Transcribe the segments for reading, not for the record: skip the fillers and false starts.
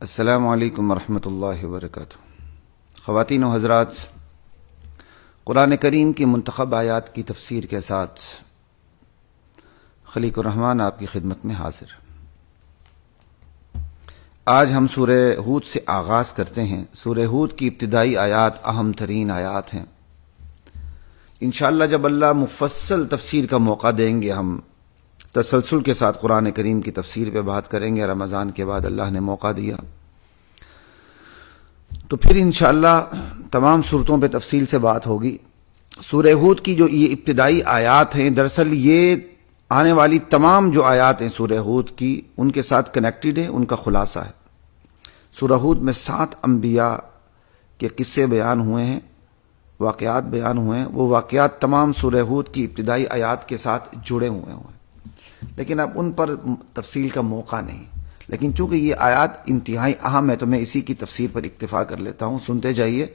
السلام علیکم ورحمۃ اللہ وبرکاتہ۔ خواتین و حضرات، قرآن کریم کی منتخب آیات کی تفسیر کے ساتھ خلیق الرحمن آپ کی خدمت میں حاضر۔ آج ہم سورہ ہود سے آغاز کرتے ہیں۔ سورہ ہود کی ابتدائی آیات اہم ترین آیات ہیں۔ انشاءاللہ جب اللہ مفصل تفسیر کا موقع دیں گے، ہم تسلسل کے ساتھ قرآن کریم کی تفسیر پہ بات کریں گے۔ رمضان کے بعد اللہ نے موقع دیا تو پھر انشاءاللہ تمام صورتوں پہ تفصیل سے بات ہوگی۔ سورہ ہود کی جو یہ ابتدائی آیات ہیں، دراصل یہ آنے والی تمام جو آیات ہیں سورہ ہود کی، ان کے ساتھ کنیکٹڈ ہے، ان کا خلاصہ ہے۔ سورہ ہود میں 7 انبیاء کے قصے بیان ہوئے ہیں، واقعات بیان ہوئے ہیں۔ وہ واقعات تمام سورہ ہود کی ابتدائی آیات کے ساتھ جڑے ہوئے ہیں، لیکن اب ان پر تفصیل کا موقع نہیں۔ لیکن چونکہ یہ آیات انتہائی اہم ہے تو میں اسی کی تفسیر پر اکتفا کر لیتا ہوں۔ سنتے جائیے۔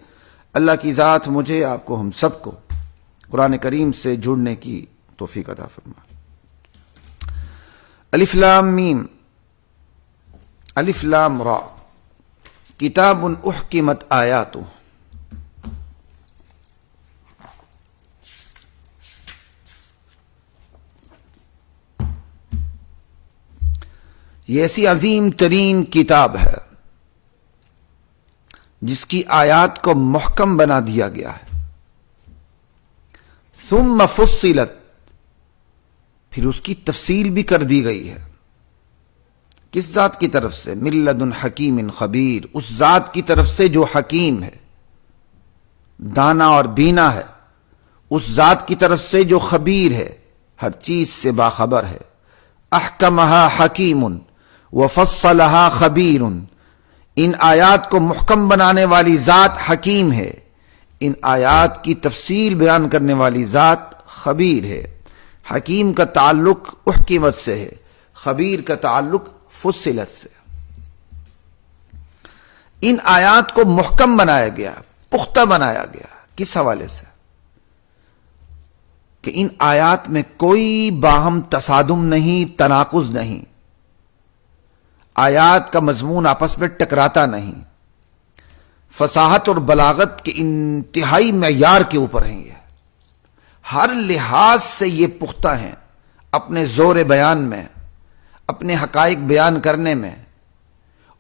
اللہ کی ذات مجھے، آپ کو، ہم سب کو قرآن کریم سے جڑنے کی توفیق عطا فرمائے۔ الف لام میم، الف لام را، کتاب احکمت آیاتہ۔ یہ ایسی عظیم ترین کتاب ہے جس کی آیات کو محکم بنا دیا گیا ہے۔ ثم فصلت، پھر اس کی تفصیل بھی کر دی گئی ہے۔ کس ذات کی طرف سے؟ من لدن حکیم خبیر، اس ذات کی طرف سے جو حکیم ہے، دانا اور بینا ہے، اس ذات کی طرف سے جو خبیر ہے، ہر چیز سے باخبر ہے۔ احکمہا حکیم وفصلہا خبیر، ان آیات کو محکم بنانے والی ذات حکیم ہے، ان آیات کی تفصیل بیان کرنے والی ذات خبیر ہے۔ حکیم کا تعلق احکمت سے ہے، خبیر کا تعلق فصلت سے۔ ان آیات کو محکم بنایا گیا، پختہ بنایا گیا۔ کس حوالے سے؟ کہ ان آیات میں کوئی باہم تصادم نہیں، تناقض نہیں، آیات کا مضمون آپس میں ٹکراتا نہیں، فصاحت اور بلاغت کے انتہائی معیار کے اوپر ہیں۔ یہ ہر لحاظ سے یہ پختہ ہیں، اپنے زور بیان میں، اپنے حقائق بیان کرنے میں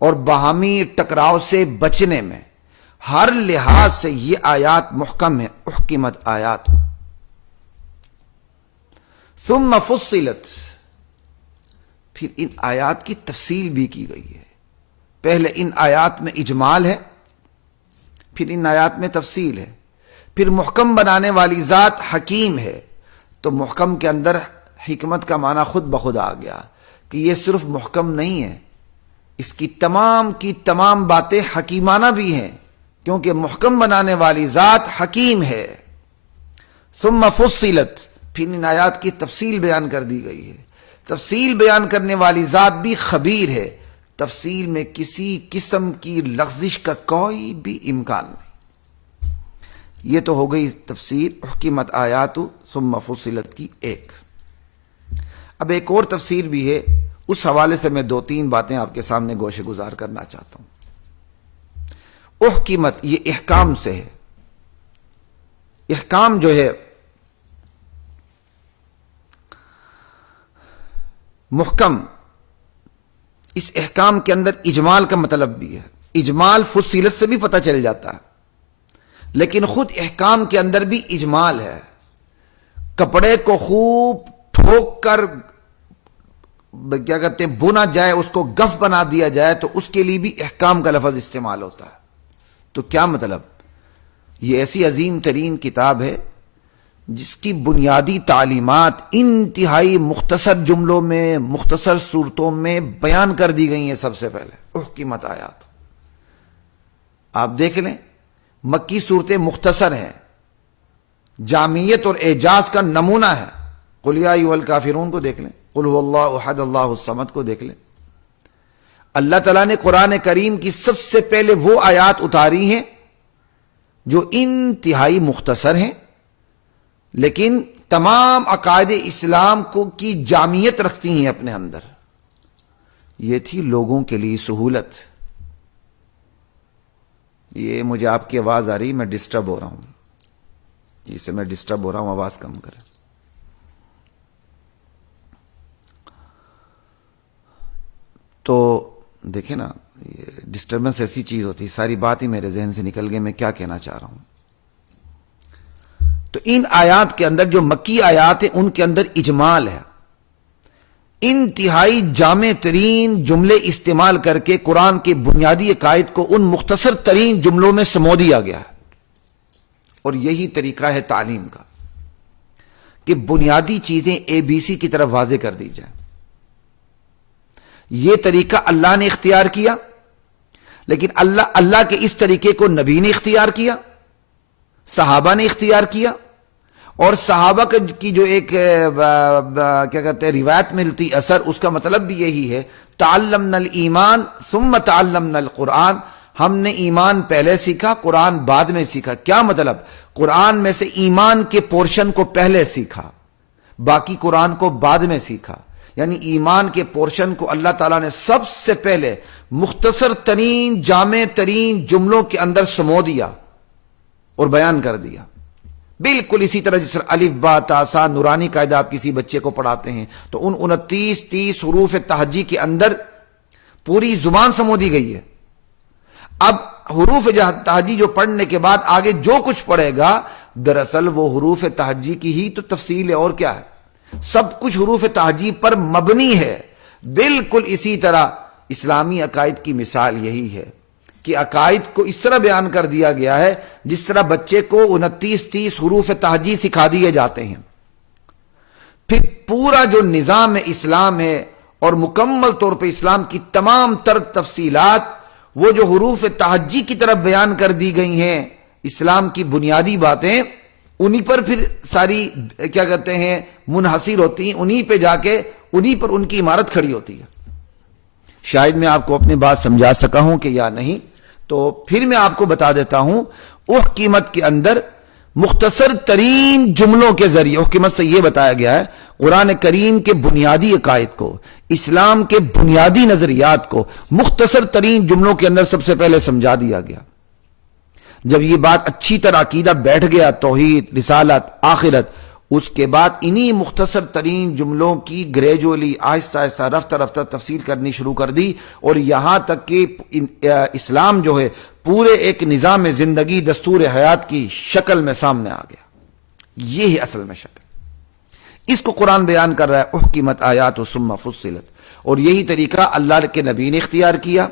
اور باہمی ٹکراؤ سے بچنے میں، ہر لحاظ سے یہ آیات محکم ہے۔ احکمت آیات، ثم فصلت، پھر ان آیات کی تفصیل بھی کی گئی ہے۔ پہلے ان آیات میں اجمال ہے، پھر ان آیات میں تفصیل ہے۔ پھر محکم بنانے والی ذات حکیم ہے، تو محکم کے اندر حکمت کا معنی خود بخود آ گیا کہ یہ صرف محکم نہیں ہے، اس کی تمام باتیں حکیمانہ بھی ہیں، کیونکہ محکم بنانے والی ذات حکیم ہے۔ ثم فصلت، پھر ان آیات کی تفصیل بیان کر دی گئی ہے۔ تفصیل بیان کرنے والی ذات بھی خبیر ہے، تفصیل میں کسی قسم کی لغزش کا کوئی بھی امکان نہیں۔ یہ تو ہو گئی تفسیر احکمت آیات ثم فصلت کی ایک۔ اب ایک اور تفسیر بھی ہے، اس حوالے سے میں 2-3 باتیں آپ کے سامنے گوشے گزار کرنا چاہتا ہوں۔ احکمت، یہ احکام سے ہے۔ احکام جو ہے محکم، اس احکام کے اندر اجمال کا مطلب بھی ہے۔ اجمال فصیلت سے بھی پتہ چل جاتا ہے، لیکن خود احکام کے اندر بھی اجمال ہے۔ کپڑے کو خوب ٹھوک کر کیا کہتے ہیں بنا جائے، اس کو گف بنا دیا جائے، تو اس کے لیے بھی احکام کا لفظ استعمال ہوتا ہے۔ تو کیا مطلب؟ یہ ایسی عظیم ترین کتاب ہے جس کی بنیادی تعلیمات انتہائی مختصر جملوں میں، مختصر صورتوں میں بیان کر دی گئی ہیں۔ سب سے پہلے احکمت آیات، آپ دیکھ لیں، مکی صورتیں مختصر ہیں، جامعیت اور اعجاز کا نمونہ ہے۔ قل یا ایھا الکافرون کو دیکھ لیں، قل ھو اللہ احد اللہ الصمد کو دیکھ لیں۔ اللہ تعالیٰ نے قرآن کریم کی سب سے پہلے وہ آیات اتاری ہیں جو انتہائی مختصر ہیں، لیکن تمام عقائد اسلام کو کی جامعیت رکھتی ہیں اپنے اندر۔ یہ تھی لوگوں کے لیے سہولت، یہ مجھے آپ کی آواز آ رہی، میں ڈسٹرب ہو رہا ہوں، اسے میں ڈسٹرب ہو رہا ہوں، آواز کم کریں۔ تو دیکھیں نا، یہ ڈسٹربنس ایسی چیز ہوتی، ساری بات ہی میرے ذہن سے نکل گئی، میں کیا کہنا چاہ رہا ہوں۔ تو ان آیات کے اندر جو مکی آیات ہیں ان کے اندر اجمال ہے، انتہائی جامع ترین جملے استعمال کر کے قرآن کے بنیادی عقائد کو ان مختصر ترین جملوں میں سمو دیا گیا ہے، اور یہی طریقہ ہے تعلیم کا کہ بنیادی چیزیں اے بی سی کی طرف واضح کر دی جائیں۔ یہ طریقہ اللہ نے اختیار کیا، لیکن اللہ کے اس طریقے کو نبی نے اختیار کیا، صحابہ نے اختیار کیا، اور صحابہ کی جو ایک کیا کہتے ہیں روایت ملتی اثر، اس کا مطلب بھی یہی ہے، تعلمنا الایمان ثم تعلمنا القرآن، ہم نے ایمان پہلے سیکھا، قرآن بعد میں سیکھا۔ کیا مطلب؟ قرآن میں سے ایمان کے پورشن کو پہلے سیکھا، باقی قرآن کو بعد میں سیکھا۔ یعنی ایمان کے پورشن کو اللہ تعالیٰ نے سب سے پہلے مختصر ترین جامع ترین جملوں کے اندر سمو دیا اور بیان کر دیا۔ بالکل اسی طرح جس طرح الف با تا سا نورانی قاعدہ آپ کسی بچے کو پڑھاتے ہیں تو ان 29-30 حروف تہجی کے اندر پوری زبان سمو دی گئی ہے۔ اب حروف تہجی جو پڑھنے کے بعد آگے جو کچھ پڑھے گا، دراصل وہ حروف تہجی کی ہی تو تفصیل ہے، اور کیا ہے؟ سب کچھ حروف تہجی پر مبنی ہے۔ بالکل اسی طرح اسلامی عقائد کی مثال یہی ہے کہ عقائد کو اس طرح بیان کر دیا گیا ہے جس طرح بچے کو 29-30 حروف تہجی سکھا دیے جاتے ہیں۔ پھر پورا جو نظام اسلام ہے اور مکمل طور پہ اسلام کی تمام تر تفصیلات وہ جو حروف تہجی کی طرف بیان کر دی گئی ہیں، اسلام کی بنیادی باتیں انہی پر پھر ساری کیا کہتے ہیں منحصر ہوتی ہیں، انہی پہ جا کے انہی پر ان کی عمارت کھڑی ہوتی ہے۔ شاید میں آپ کو اپنی بات سمجھا سکا ہوں کہ یا نہیں، تو پھر میں آپ کو بتا دیتا ہوں۔ احکمت کے اندر مختصر ترین جملوں کے ذریعے احکمت سے یہ بتایا گیا ہے قرآن کریم کے بنیادی عقائد کو، اسلام کے بنیادی نظریات کو مختصر ترین جملوں کے اندر سب سے پہلے سمجھا دیا گیا۔ جب یہ بات اچھی طرح عقیدہ بیٹھ گیا، توحید، رسالت، آخرت، اس کے بعد انہی مختصر ترین جملوں کی گریجولی آہستہ آہستہ رفتہ رفتہ تفصیل کرنی شروع کر دی، اور یہاں تک کہ اسلام جو ہے پورے ایک نظام زندگی، دستور حیات کی شکل میں سامنے آ گیا۔ یہ ہے اصل میں شکل، اس کو قرآن بیان کر رہا ہے، احکمت آیات ثم فصلت، اور یہی طریقہ اللہ کے نبی نے اختیار کیا،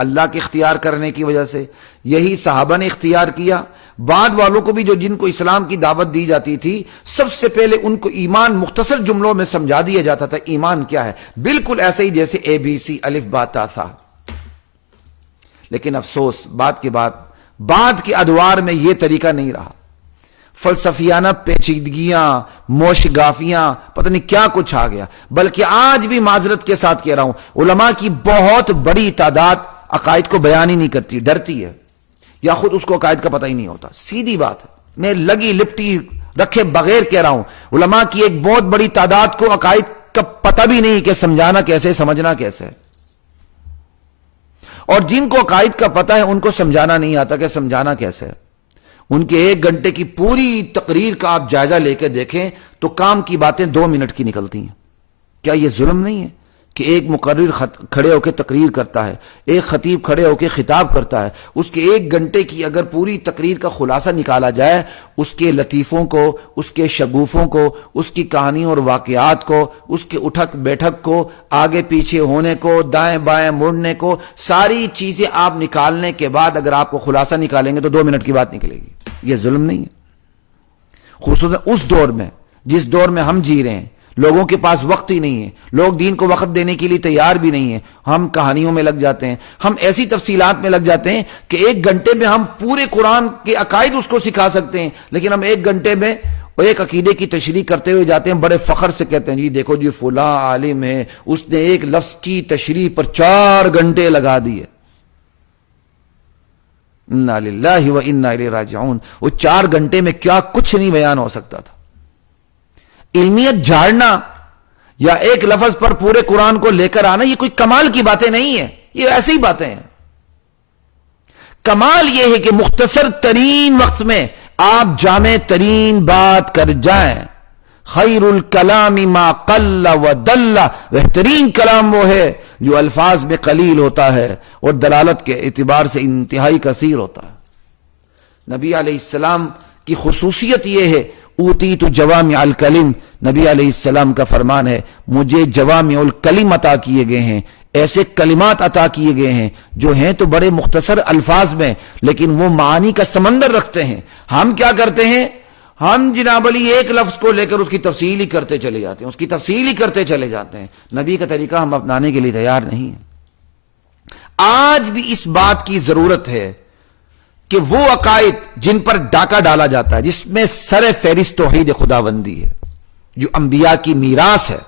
اللہ کے اختیار کرنے کی وجہ سے یہی صحابہ نے اختیار کیا۔ بعد والوں کو بھی جو جن کو اسلام کی دعوت دی جاتی تھی، سب سے پہلے ان کو ایمان مختصر جملوں میں سمجھا دیا جاتا تھا، ایمان کیا ہے، بالکل ایسے ہی جیسے اے بی سی الف با تا تھا۔ لیکن افسوس بعد کے ادوار میں یہ طریقہ نہیں رہا، فلسفیانہ پیچیدگیاں، موشگافیاں، پتہ نہیں کیا کچھ آ گیا۔ بلکہ آج بھی معذرت کے ساتھ کہہ رہا ہوں، علماء کی بہت بڑی تعداد عقائد کو بیان ہی نہیں کرتی، ڈرتی ہے، یا خود اس کو عقائد کا پتہ ہی نہیں ہوتا۔ سیدھی بات ہے، میں لگی لپٹی رکھے بغیر کہہ رہا ہوں، علماء کی ایک بہت بڑی تعداد کو عقائد کا پتہ بھی نہیں کہ سمجھانا کیسے، سمجھنا کیسے، اور جن کو عقائد کا پتہ ہے ان کو سمجھانا نہیں آتا کہ سمجھانا کیسے ہے۔ ان کے 1 گھنٹے کی پوری تقریر کا آپ جائزہ لے کے دیکھیں تو کام کی باتیں 2 منٹ کی نکلتی ہیں۔ کیا یہ ظلم نہیں ہے کہ ایک مقرر کھڑے ہو کے تقریر کرتا ہے، ایک خطیب کھڑے ہو کے خطاب کرتا ہے، اس کے 1 گھنٹے کی اگر پوری تقریر کا خلاصہ نکالا جائے، اس کے لطیفوں کو، اس کے شگوفوں کو، اس کی کہانیوں اور واقعات کو، اس کے اٹھک بیٹھک کو، آگے پیچھے ہونے کو، دائیں بائیں مڑنے کو، ساری چیزیں آپ نکالنے کے بعد اگر آپ کو خلاصہ نکالیں گے تو 2 منٹ کی بات نکلے گی۔ یہ ظلم نہیں ہے؟ خصوصاً اس دور میں، جس دور میں ہم جی رہے ہیں، لوگوں کے پاس وقت ہی نہیں ہے، لوگ دین کو وقت دینے کے لیے تیار بھی نہیں ہیں، ہم کہانیوں میں لگ جاتے ہیں، ہم ایسی تفصیلات میں لگ جاتے ہیں کہ 1 گھنٹے میں ہم پورے قرآن کے عقائد اس کو سکھا سکتے ہیں، لیکن ہم 1 گھنٹے میں ایک عقیدے کی تشریح کرتے ہوئے جاتے ہیں، بڑے فخر سے کہتے ہیں جی دیکھو جی فلاں عالم ہے، اس نے ایک لفظ کی تشریح پر 4 گھنٹے لگا دیے۔ انا للہ و انا الیہ راجعون۔ وہ 4 گھنٹے میں کیا کچھ نہیں بیان ہو سکتا تھا۔ علمیت جھاڑنا یا ایک لفظ پر پورے قرآن کو لے کر آنا، یہ کوئی کمال کی باتیں نہیں ہیں، یہ ایسی باتیں ہیں۔ کمال یہ ہے کہ مختصر ترین وقت میں آپ جامع ترین بات کر جائیں. خیر الکلام ما قل و دل، بہترین کلام وہ ہے جو الفاظ میں قلیل ہوتا ہے اور دلالت کے اعتبار سے انتہائی کثیر ہوتا ہے. نبی علیہ السلام کی خصوصیت یہ ہے، اوتیت جوامع الکلم، نبی علیہ السلام کا فرمان ہے مجھے جوامع الکلم عطا کیے گئے ہیں، ایسے کلمات عطا کیے گئے ہیں جو ہیں تو بڑے مختصر الفاظ میں لیکن وہ معانی کا سمندر رکھتے ہیں. ہم کیا کرتے ہیں؟ ہم جناب علی ایک لفظ کو لے کر اس کی تفصیل ہی کرتے چلے جاتے ہیں، اس کی تفصیل ہی کرتے چلے جاتے ہیں. نبی کا طریقہ ہم اپنانے کے لیے تیار نہیں ہیں. آج بھی اس بات کی ضرورت ہے کہ وہ عقائد جن پر ڈاکہ ڈالا جاتا ہے، جس میں سر فہرست توحید خداوندی ہے، جو انبیاء کی میراث ہے،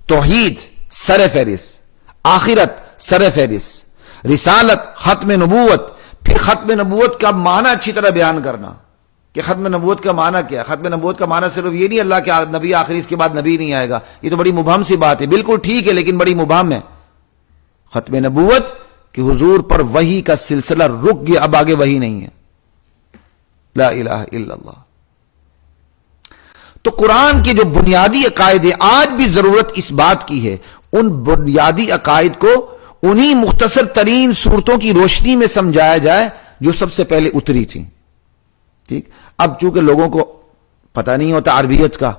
توحید سر فہرست، آخرت سر فہرست، رسالت، ختم نبوت. پھر ختم نبوت کا معنی اچھی طرح بیان کرنا کہ ختم نبوت کا معنی کیا ہے. ختم نبوت کا معنی صرف یہ نہیں اللہ کے نبی آخری، اس کے بعد نبی نہیں آئے گا. یہ تو بڑی مبہم سی بات ہے. بالکل ٹھیک ہے لیکن بڑی مبہم ہے. ختم نبوت کہ حضور پر وحی کا سلسلہ رک گیا، اب آگے وحی نہیں ہے. لا الہ الا اللہ. تو قرآن کے جو بنیادی عقائد ہیں آج بھی ضرورت اس بات کی ہے ان بنیادی عقائد کو انہی مختصر ترین صورتوں کی روشنی میں سمجھایا جائے جو سب سے پہلے اتری تھی. ٹھیک. اب چونکہ لوگوں کو پتہ نہیں ہوتا عربیت کا،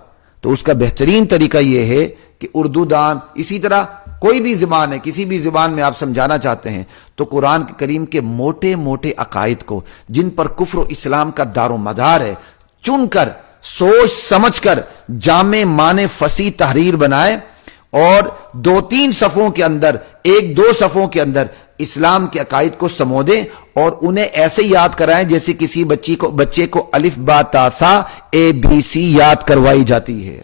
تو اس کا بہترین طریقہ یہ ہے کہ اردو دان، اسی طرح کوئی بھی زبان ہے، کسی بھی زبان میں آپ سمجھانا چاہتے ہیں تو قرآن کریم کے موٹے موٹے عقائد کو جن پر کفر و اسلام کا دار و مدار ہے، چن کر سوچ سمجھ کر جامع معنی فصیح تحریر بنائے اور 2-3 صفوں کے اندر، 1-2 صفوں کے اندر اسلام کے عقائد کو سمو دیں اور انہیں ایسے یاد کرائیں جیسے کسی بچے کو الف با تا ثا ABC یاد کروائی جاتی ہے.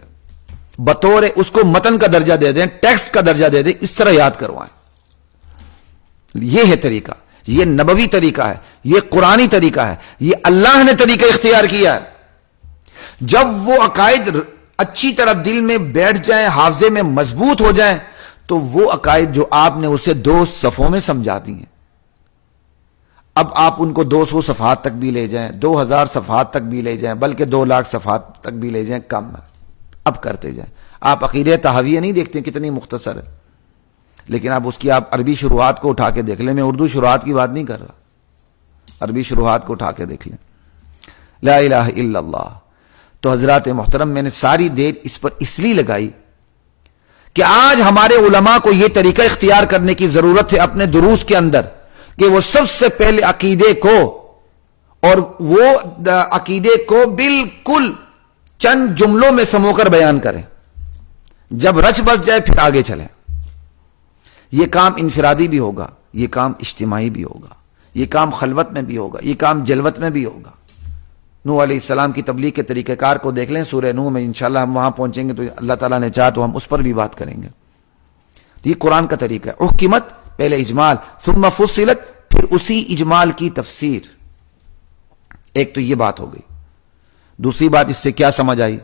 بطور اس کو متن کا درجہ دے دیں، ٹیکسٹ کا درجہ دے دیں، اس طرح یاد کروائیں. یہ ہے طریقہ، یہ نبوی طریقہ ہے، یہ قرآنی طریقہ ہے، یہ اللہ نے طریقہ اختیار کیا ہے. جب وہ عقائد اچھی طرح دل میں بیٹھ جائیں، حافظے میں مضبوط ہو جائیں، تو وہ عقائد جو آپ نے اسے 2 صفوں میں سمجھا دی ہیں، اب آپ ان کو 200 صفحات تک بھی لے جائیں، 2000 صفحات تک بھی لے جائیں، بلکہ 2 لاکھ صفحات تک بھی لے جائیں، کم ہے. اب کرتے جائیں. آپ عقیدہ طحاویہ نہیں دیکھتے کتنی مختصر ہے، لیکن آپ اس کی عربی شروحات کو اٹھا کے دیکھ لیں. میں اردو شروحات کی بات نہیں کر رہا، عربی شروحات کو اٹھا کے دیکھ لیں. لا الہ الا اللہ. تو حضرات محترم، میں نے ساری دیر اس پر اس لیے لگائی کہ آج ہمارے علماء کو یہ طریقہ اختیار کرنے کی ضرورت ہے اپنے دروس کے اندر کہ وہ سب سے پہلے عقیدے کو، اور وہ عقیدے کو بالکل چند جملوں میں سمو کر بیان کریں. جب رچ بس جائے پھر آگے چلیں. یہ کام انفرادی بھی ہوگا، یہ کام اجتماعی بھی ہوگا، یہ کام خلوت میں بھی ہوگا، یہ کام جلوت میں بھی ہوگا. نوح علیہ السلام کی تبلیغ کے طریقہ کار کو دیکھ لیں. سورہ نوح میں انشاءاللہ ہم وہاں پہنچیں گے تو اللہ تعالیٰ نے چاہا تو ہم اس پر بھی بات کریں گے. یہ قرآن کا طریقہ ہے. احکمت، پہلے اجمال، ثم فصلت، پھر اسی اجمال کی تفسیر. ایک تو یہ بات ہو گئی. دوسری بات اس سے کیا سمجھ آئی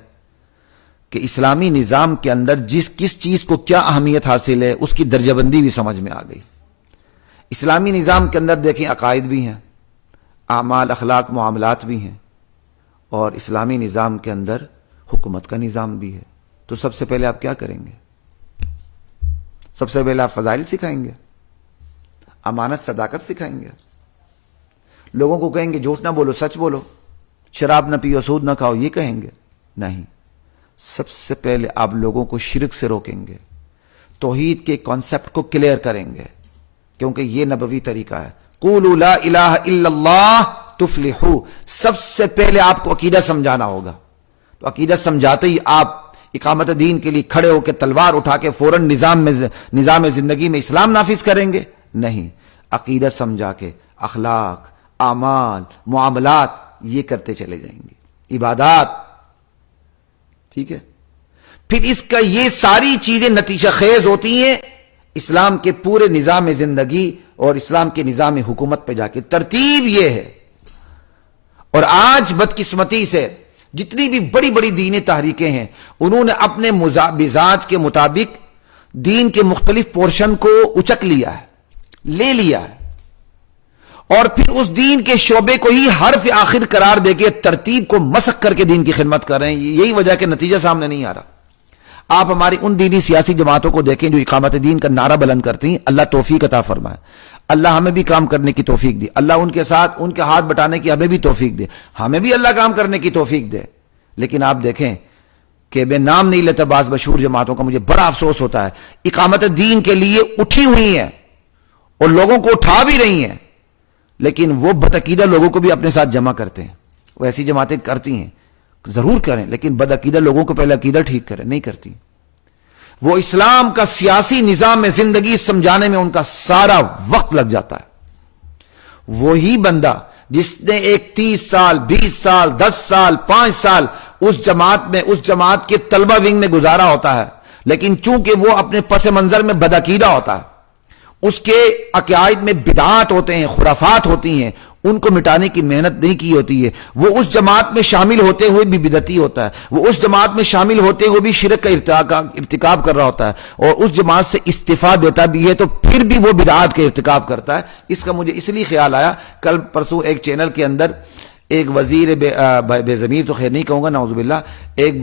کہ اسلامی نظام کے اندر کس چیز کو کیا اہمیت حاصل ہے، اس کی درجہ بندی بھی سمجھ میں آ گئی. اسلامی نظام کے اندر دیکھیں عقائد بھی ہیں، اعمال، اخلاق، معاملات بھی ہیں، اور اسلامی نظام کے اندر حکومت کا نظام بھی ہے. تو سب سے پہلے آپ کیا کریں گے؟ سب سے پہلے آپ فضائل سکھائیں گے، امانت، صداقت سکھائیں گے. لوگوں کو کہیں گے جھوٹ نہ بولو، سچ بولو، شراب نہ پیو، سود نہ کھاؤ، یہ کہیں گے؟ نہیں. سب سے پہلے آپ لوگوں کو شرک سے روکیں گے، توحید کے کانسیپٹ کو کلیئر کریں گے، کیونکہ یہ نبوی طریقہ ہے. قولوا لا الہ الا اللہ تفلحوا. سب سے پہلے آپ کو عقیدہ سمجھانا ہوگا. تو عقیدہ سمجھاتے ہی آپ اقامت دین کے لیے کھڑے ہو کے تلوار اٹھا کے فوراً نظام زندگی میں اسلام نافذ کریں گے؟ نہیں. عقیدہ سمجھا کے اخلاق، اعمال، معاملات یہ کرتے چلے جائیں گے، عبادات. ٹھیک ہے. پھر اس کا یہ ساری چیزیں نتیجہ خیز ہوتی ہیں اسلام کے پورے نظام زندگی اور اسلام کے نظام حکومت پہ جا کے. ترتیب یہ ہے. اور آج بدقسمتی سے جتنی بھی بڑی بڑی دینی تحریکیں ہیں، انہوں نے اپنے مزاج کے مطابق دین کے مختلف پورشن کو اچک لیا ہے، لے لیا ہے، اور پھر اس دین کے شعبے کو ہی حرف آخر قرار دے کے ترتیب کو مسخ کر کے دین کی خدمت کر رہے ہیں. یہی وجہ کہ نتیجہ سامنے نہیں آ رہا. آپ ہماری ان دینی سیاسی جماعتوں کو دیکھیں جو اقامت دین کا نعرہ بلند کرتی ہیں. اللہ توفیق عطا فرمائے. اللہ ہمیں بھی کام کرنے کی توفیق دے. اللہ ان کے ساتھ ان کے ہاتھ بٹانے کی ہمیں بھی توفیق دے. ہمیں بھی اللہ کام کرنے کی توفیق دے. لیکن آپ دیکھیں کہ میں نام نہیں لیتا بعض مشہور جماعتوں کا, مجھے بڑا افسوس ہوتا ہے. اقامت دین کے لیے اٹھی ہوئی ہیں اور لوگوں کو اٹھا بھی رہی ہیں, لیکن وہ بدعقیدہ لوگوں کو بھی اپنے ساتھ جمع کرتے ہیں. وہ ایسی جماعتیں کرتی ہیں, ضرور کریں, لیکن بدعقیدہ لوگوں کو پہلے عقیدہ ٹھیک کریں. نہیں کرتی. وہ اسلام کا سیاسی نظام میں زندگی سمجھانے میں ان کا سارا وقت لگ جاتا ہے. وہی بندہ جس نے ایک 30 سال 20 سال 10 سال 5 سال اس جماعت کے طلبہ ونگ میں گزارا ہوتا ہے, لیکن چونکہ وہ اپنے پس منظر میں بدعقیدہ ہوتا ہے, اس کے عقائد میں بدعات ہوتے ہیں, خرافات ہوتی ہیں, ان کو مٹانے کی محنت نہیں کی ہوتی ہے. وہ اس جماعت میں شامل ہوتے ہوئے بھی بدعتی ہوتا ہے. وہ اس جماعت میں شامل ہوتے ہوئے بھی شرک کا ارتکاب کر رہا ہوتا ہے, اور اس جماعت سے استعفا دیتا بھی ہے تو پھر بھی وہ بدعات کا ارتکاب کرتا ہے. اس کا مجھے اس لیے خیال آیا, کل پرسوں ایک چینل کے اندر ایک وزیر بے ضمیر تو خیر نہیں کہوں گا, نعوذ باللہ, ایک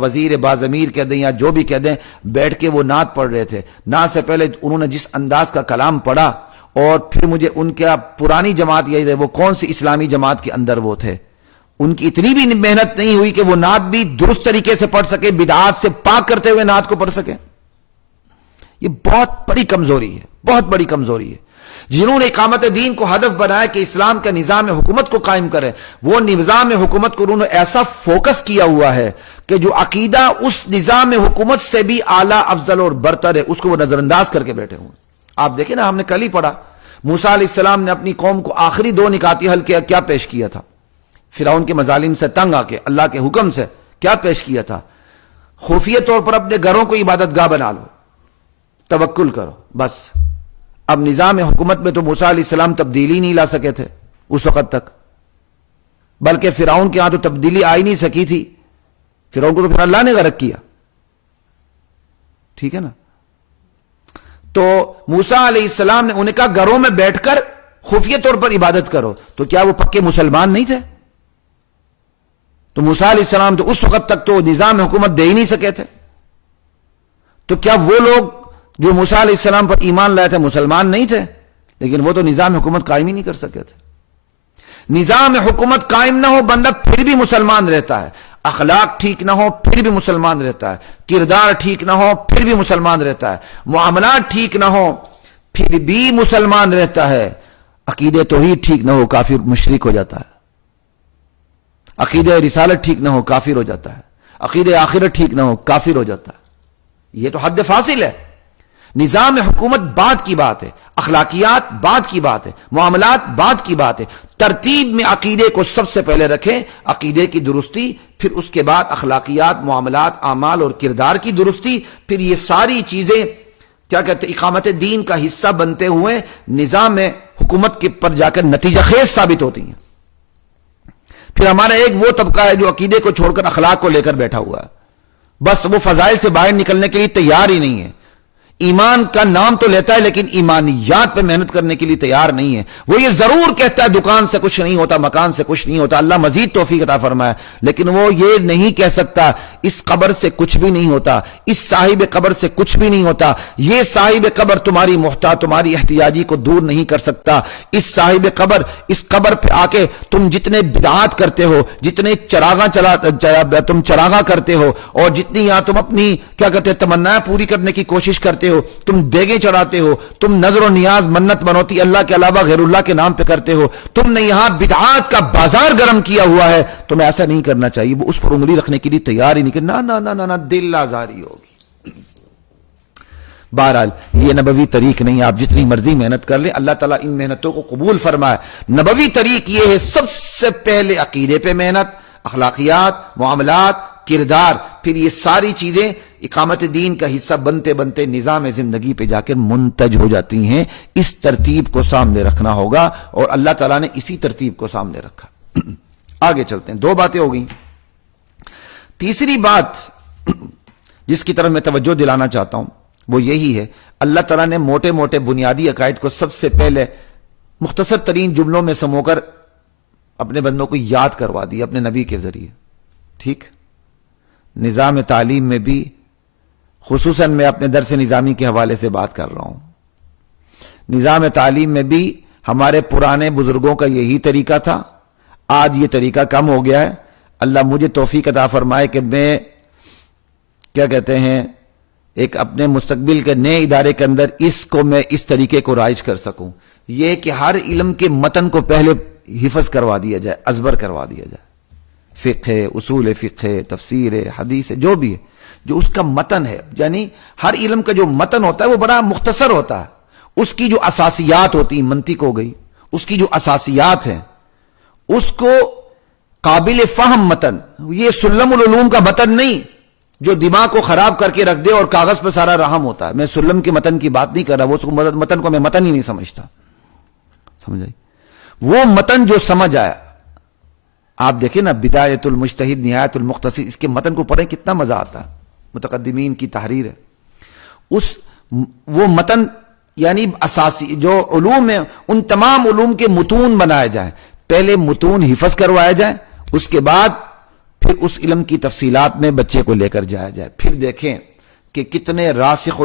وزیر باضمیر کہہ دیں یا جو بھی کہہ دیں, بیٹھ کے وہ نعت پڑھ رہے تھے. نعت سے پہلے انہوں نے جس انداز کا کلام پڑھا, اور پھر مجھے ان کا پرانی جماعت یہی ہے, وہ کون سی اسلامی جماعت کے اندر وہ تھے, ان کی اتنی بھی محنت نہیں ہوئی کہ وہ نعت بھی درست طریقے سے پڑھ سکے, بدعات سے پاک کرتے ہوئے نعت کو پڑھ سکے. یہ بہت بڑی کمزوری ہے, بہت بڑی کمزوری ہے. جنہوں نے اقامت دین کو ہدف بنایا کہ اسلام کا نظام حکومت کو قائم کرے, وہ نظام حکومت کو انہوں نے ایسا فوکس کیا ہوا ہے کہ جو عقیدہ اس نظام حکومت سے بھی اعلیٰ افضل اور برتر ہے, اس کو وہ نظر انداز کر کے بیٹھے ہوئے. آپ دیکھیں نا, ہم نے کل ہی پڑھا, موسیٰ علیہ السلام نے اپنی قوم کو آخری 2 نکاتی حل کیا پیش کیا تھا. فرعون کے مظالم سے تنگ آ کے اللہ کے حکم سے کیا پیش کیا تھا؟ خفیہ طور پر اپنے گھروں کو عبادت گاہ بنا لو, توکل کرو, بس. اب نظام حکومت میں تو موسیٰ علیہ السلام تبدیلی نہیں لا سکے تھے اس وقت تک, بلکہ فرعون کے ہاں تو تبدیلی آئی نہیں سکی تھی. فرعون کو تو پھر اللہ نے غرق کیا, ٹھیک ہے نا. تو موسیٰ علیہ السلام نے انہیں کہا گھروں میں بیٹھ کر خفیہ طور پر عبادت کرو, تو کیا وہ پکے مسلمان نہیں تھے؟ تو موسیٰ علیہ السلام تو اس وقت تک تو نظام حکومت دے ہی نہیں سکے تھے, تو کیا وہ لوگ جو موسیٰ علیہ السلام پر ایمان لائے تھے مسلمان نہیں تھے؟ لیکن وہ تو نظام حکومت قائم ہی نہیں کر سکے تھے. نظام حکومت قائم نہ ہو, بندہ پھر بھی مسلمان رہتا ہے. اخلاق ٹھیک نہ ہو پھر بھی مسلمان رہتا ہے. کردار ٹھیک نہ ہو پھر بھی مسلمان رہتا ہے. معاملات ٹھیک نہ ہو پھر بھی مسلمان رہتا ہے. عقیدہ توحید ٹھیک نہ ہو کافر مشرک ہو جاتا ہے. عقیدہ رسالت ٹھیک نہ ہو کافر ہو جاتا ہے. عقیدہ آخرت ٹھیک نہ ہو کافر ہو جاتا ہے. یہ تو حد فاصل ہے. نظام حکومت بات کی بات ہے, اخلاقیات بات کی بات ہے, معاملات بات کی بات ہے. ترتیب میں عقیدے کو سب سے پہلے رکھیں, عقیدے کی درستی, پھر اس کے بعد اخلاقیات, معاملات, اعمال اور کردار کی درستی. پھر یہ ساری چیزیں کیا کہتے ہیں اقامت دین کا حصہ بنتے ہوئے نظام حکومت کے پر جا کر نتیجہ خیز ثابت ہوتی ہیں. پھر ہمارا ایک وہ طبقہ ہے جو عقیدے کو چھوڑ کر اخلاق کو لے کر بیٹھا ہوا ہے, بس وہ فضائل سے باہر نکلنے کے لیے تیار ہی نہیں ہے. ایمان کا نام تو لیتا ہے لیکن ایمانیات پہ محنت کرنے کے لیے تیار نہیں ہے. وہ یہ ضرور کہتا ہے دکان سے کچھ نہیں ہوتا, مکان سے کچھ نہیں ہوتا, اللہ مزید توفیق عطا فرمائے, لیکن وہ یہ نہیں کہہ سکتا اس قبر سے کچھ بھی نہیں ہوتا, اس صاحب قبر سے کچھ بھی نہیں ہوتا, یہ صاحب قبر تمہاری محتاج تمہاری احتیاجی کو دور نہیں کر سکتا. اس صاحب قبر, اس قبر پہ آ کے تم جتنے بدعات کرتے ہو, جتنے تم چراغاں کرتے ہو, اور جتنی یہاں تم اپنی کیا کہتے ہیں تمنائیں پوری کرنے کی کوشش کرتے ہو, تم دیگیں چڑھاتے ہو, تم نظر و نیاز منت منوتی اللہ کے علاوہ غیر اللہ کے نام پہ کرتے ہو, تم نے یہاں بدعات کا بازار گرم کیا ہوا ہے. تمہیں ایسا نہیں کرنا چاہیے. وہ اس پر انگلی رکھنے کے لیے تیار ہی نہیں کہ نہ دل آزاری ہوگی. بہرحال یہ نبوی طریق نہیں. آپ جتنی مرضی محنت کر لیں, اللہ تعالیٰ ان محنتوں کو قبول فرمائے. نبوی طریق یہ ہے سب سے پہلے عقیدے پہ محنت, اخلاقیات, معاملات, کردار, پھر یہ ساری چیزیں اقامت دین کا حصہ بنتے بنتے نظام زندگی پہ جا کر منتج ہو جاتی ہیں. اس ترتیب کو سامنے رکھنا ہوگا, اور اللہ تعالیٰ نے اسی ترتیب کو سامنے رکھا. آگے چلتے ہیں. 2 باتیں ہو گئیں. تیسری بات جس کی طرف میں توجہ دلانا چاہتا ہوں وہ یہی ہے, اللہ تعالیٰ نے موٹے موٹے بنیادی عقائد کو سب سے پہلے مختصر ترین جملوں میں سمو کر اپنے بندوں کو یاد کروا دی اپنے نبی کے ذریعے. ٹھیک. نظام تعلیم میں بھی خصوصاً میں اپنے درس نظامی کے حوالے سے بات کر رہا ہوں. نظام تعلیم میں بھی ہمارے پرانے بزرگوں کا یہی طریقہ تھا. آج یہ طریقہ کم ہو گیا ہے. اللہ مجھے توفیق عطا فرمائے کہ میں کیا کہتے ہیں ایک اپنے مستقبل کے نئے ادارے کے اندر اس کو میں اس طریقے کو رائج کر سکوں. یہ کہ ہر علم کے متن کو پہلے حفظ کروا دیا جائے, ازبر کروا دیا جائے. فقہ ہے, اصول فقہ ہے, تفسیر ہے, حدیث ہے, جو بھی ہے, جو اس کا متن ہے, یعنی ہر علم کا جو متن ہوتا ہے وہ بڑا مختصر ہوتا ہے. اس کی جو اساسیات ہوتی ہیں, منطق ہو گئی, اس کی جو اساسیات ہیں اس کو قابل فہم متن, یہ سلم العلوم کا متن نہیں جو دماغ کو خراب کر کے رکھ دے اور کاغذ پہ سارا رحم ہوتا ہے. میں سلم کے متن کی بات نہیں کر رہا, وہ متن کو میں متن ہی نہیں سمجھتا. سمجھ آئی؟ وہ متن جو سمجھ آیا. آپ دیکھیں نا بدایت المجتہد نہایت المقتصد, اس کے متن کو پڑھیں کتنا مزہ آتا ہے. متقدمین کی تحریر ہے. وہ متن یعنی اساسی جو علوم ہیں ان تمام علوم کے متون بنائے جائیں. پہلے متون حفظ کروایا جائے, اس کے بعد پھر اس علم کی تفصیلات میں بچے کو لے کر جایا جائے. پھر دیکھیں کہ کتنے راسخ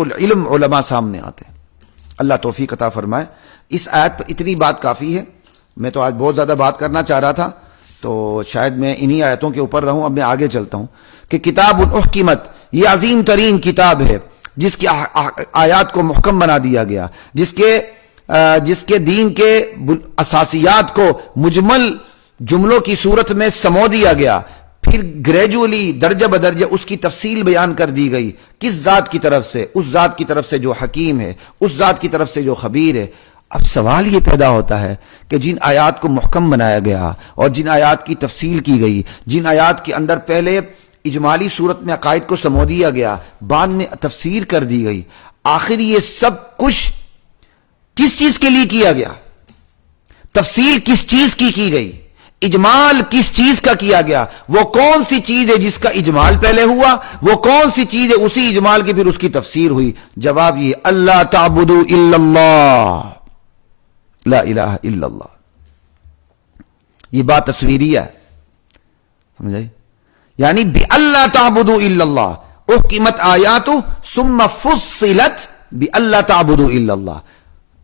العلم علماء سامنے آتے ہیں. اللہ توفیق عطا فرمائے. اس آیت پر اتنی بات کافی ہے. میں تو آج بہت زیادہ بات کرنا چاہ رہا تھا تو شاید میں انہی آیتوں کے اوپر رہوں. اب میں آگے چلتا ہوں کہ کتاب احکمت, یہ عظیم ترین کتاب ہے جس کی آیات کو محکم بنا دیا گیا, جس کے دین کے اساسیات کو مجمل جملوں کی صورت میں سمو دیا گیا. پھر گریجولی درجہ بدرجہ اس کی تفصیل بیان کر دی گئی. کس ذات کی طرف سے؟ اس ذات کی طرف سے جو حکیم ہے, اس ذات کی طرف سے جو خبیر ہے. اب سوال یہ پیدا ہوتا ہے کہ جن آیات کو محکم بنایا گیا اور جن آیات کی تفصیل کی گئی, جن آیات کے اندر پہلے اجمالی صورت میں عقائد کو سمو دیا گیا, بعد میں تفسیر کر دی گئی, آخر یہ سب کچھ کس چیز کے لیے کیا گیا؟ تفصیل کس چیز کی گئی؟ اجمال کس چیز کا کیا گیا؟ وہ کون سی چیز ہے جس کا اجمال پہلے ہوا؟ وہ کون سی چیز ہے اسی اجمال کی پھر اس کی تفسیر ہوئی؟ جواب یہ, اللہ تعبدوا الا اللہ, لا الہ الا اللہ. یہ بات تصویری ہے, سمجھائی؟ یعنی بِأَلَّا تَعْبُدُوا إِلَّا اللَّهِ احکمت آیات ثم فصلت بِأَلَّا تَعْبُدُوا إِلَّا اللَّهِ.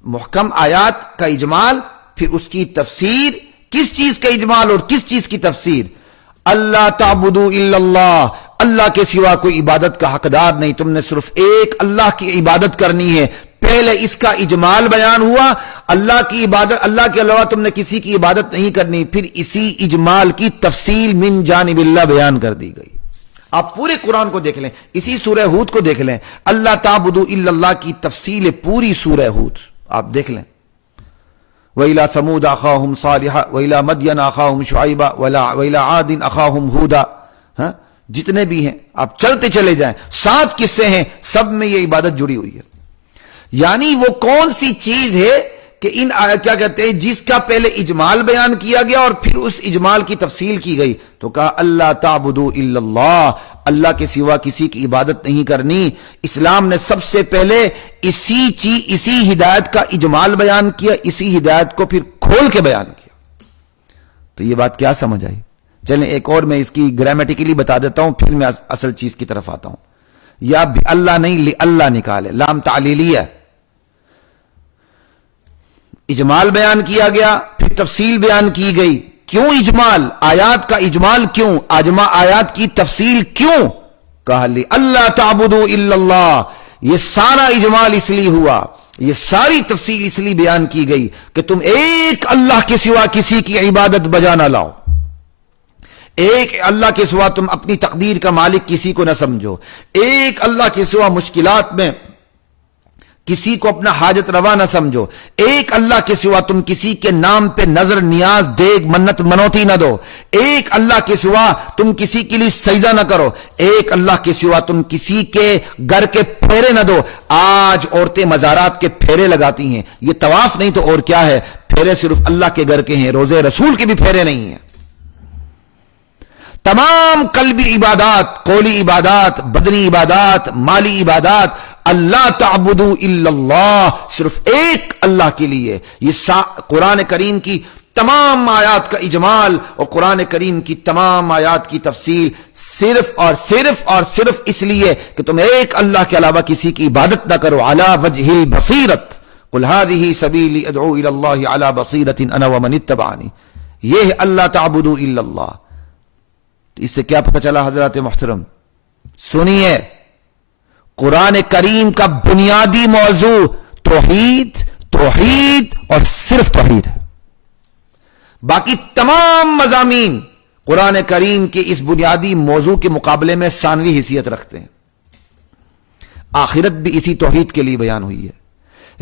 محکم آیات کا اجمال, پھر اس کی تفسیر. کس چیز کا اجمال اور کس چیز کی تفسیر؟ اللہ تعبدوا الا اللہ, اللہ کے سوا کوئی عبادت کا حقدار نہیں, تم نے صرف ایک اللہ کی عبادت کرنی ہے. پہلے اس کا اجمال بیان ہوا, اللہ کی عبادت, اللہ کے علاوہ تم نے کسی کی عبادت نہیں کرنی. پھر اسی اجمال کی تفصیل من جانب اللہ بیان کر دی گئی. آپ پورے قرآن کو دیکھ لیں, اسی سورہ ہود کو دیکھ لیں, اللہ تعبدوا الا اللہ کی تفصیل پوری سورہ ہود آپ دیکھ لیں. وَإِلَى ثَمُودَ أَخَاهُمْ صَالِحًا وَإِلَى مَدْيَنَ أَخَاهُمْ شُعَيْبًا وَإِلَى عَادٍ أَخَاهُمْ هُودًا. جتنے بھی ہیں آپ چلتے چلے جائیں, 7 قصے ہیں, سب میں یہ عبادت جڑی ہوئی ہے. یعنی وہ کون سی چیز ہے کہ ان کیا کہتے ہیں جس کا پہلے اجمال بیان کیا گیا اور پھر اس اجمال کی تفصیل کی گئی. تو کہا اللہ تعبدوا الا اللہ, اللہ کے سوا کسی کی عبادت نہیں کرنی. اسلام نے سب سے پہلے اسی ہدایت کا اجمال بیان کیا, اسی ہدایت کو پھر کھول کے بیان کیا. تو یہ بات کیا سمجھ آئی؟ چلیں ایک اور میں اس کی گرامیٹیکلی بتا دیتا ہوں, پھر میں اصل چیز کی طرف آتا ہوں. یا اللہ نہیں لی اللہ نکالے, لام تعلیلیہ. اجمال بیان کیا گیا, پھر تفصیل بیان کی گئی. کیوں اجمال؟ آیات کا اجمال کیوں؟ آیات کی تفصیل کیوں؟ کہا لی اللہ تعبدوا الا اللہ. یہ سارا اجمال اس لیے ہوا, یہ ساری تفصیل اس لیے بیان کی گئی کہ تم ایک اللہ کے سوا کسی کی عبادت بجا نہ لاؤ. ایک اللہ کے سوا تم اپنی تقدیر کا مالک کسی کو نہ سمجھو. ایک اللہ کے سوا مشکلات میں کسی کو اپنا حاجت روا نہ سمجھو. ایک اللہ کے سوا تم کسی کے نام پہ نظر نیاز دیگ منت منوتی نہ دو. ایک اللہ کے سوا تم کسی کے لیے سجدہ نہ کرو. ایک اللہ کے سوا تم کسی کے گھر کے پھیرے نہ دو. آج عورتیں مزارات کے پھیرے لگاتی ہیں, یہ طواف نہیں تو اور کیا ہے. پھیرے صرف اللہ کے گھر کے ہیں, روزے رسول کے بھی پھیرے نہیں ہیں. تمام قلبی عبادات, قولی عبادات, بدنی عبادات, مالی عبادات اللہ تعبدوا الا اللہ، صرف ایک اللہ کے لیے. یہ قرآن کریم کی تمام آیات کا اجمال اور قرآن کریم کی تمام آیات کی تفصیل صرف اور صرف اور صرف اس لیے کہ تم ایک اللہ کے علاوہ کسی کی عبادت نہ کرو. علی وجہ البصیرۃ قل هذه سبیلی ادعو الی اللہ علی بصیرۃ انا ومن اتبعنی. یہ ہے اللہ تعبدوا الا اللہ. اس سے کیا پتہ چلا حضرات محترم؟ سنیے، قرآن کریم کا بنیادی موضوع توحید، توحید اور صرف توحید ہے. باقی تمام مضامین قرآن کریم کے اس بنیادی موضوع کے مقابلے میں ثانوی حیثیت رکھتے ہیں. آخرت بھی اسی توحید کے لیے بیان ہوئی ہے،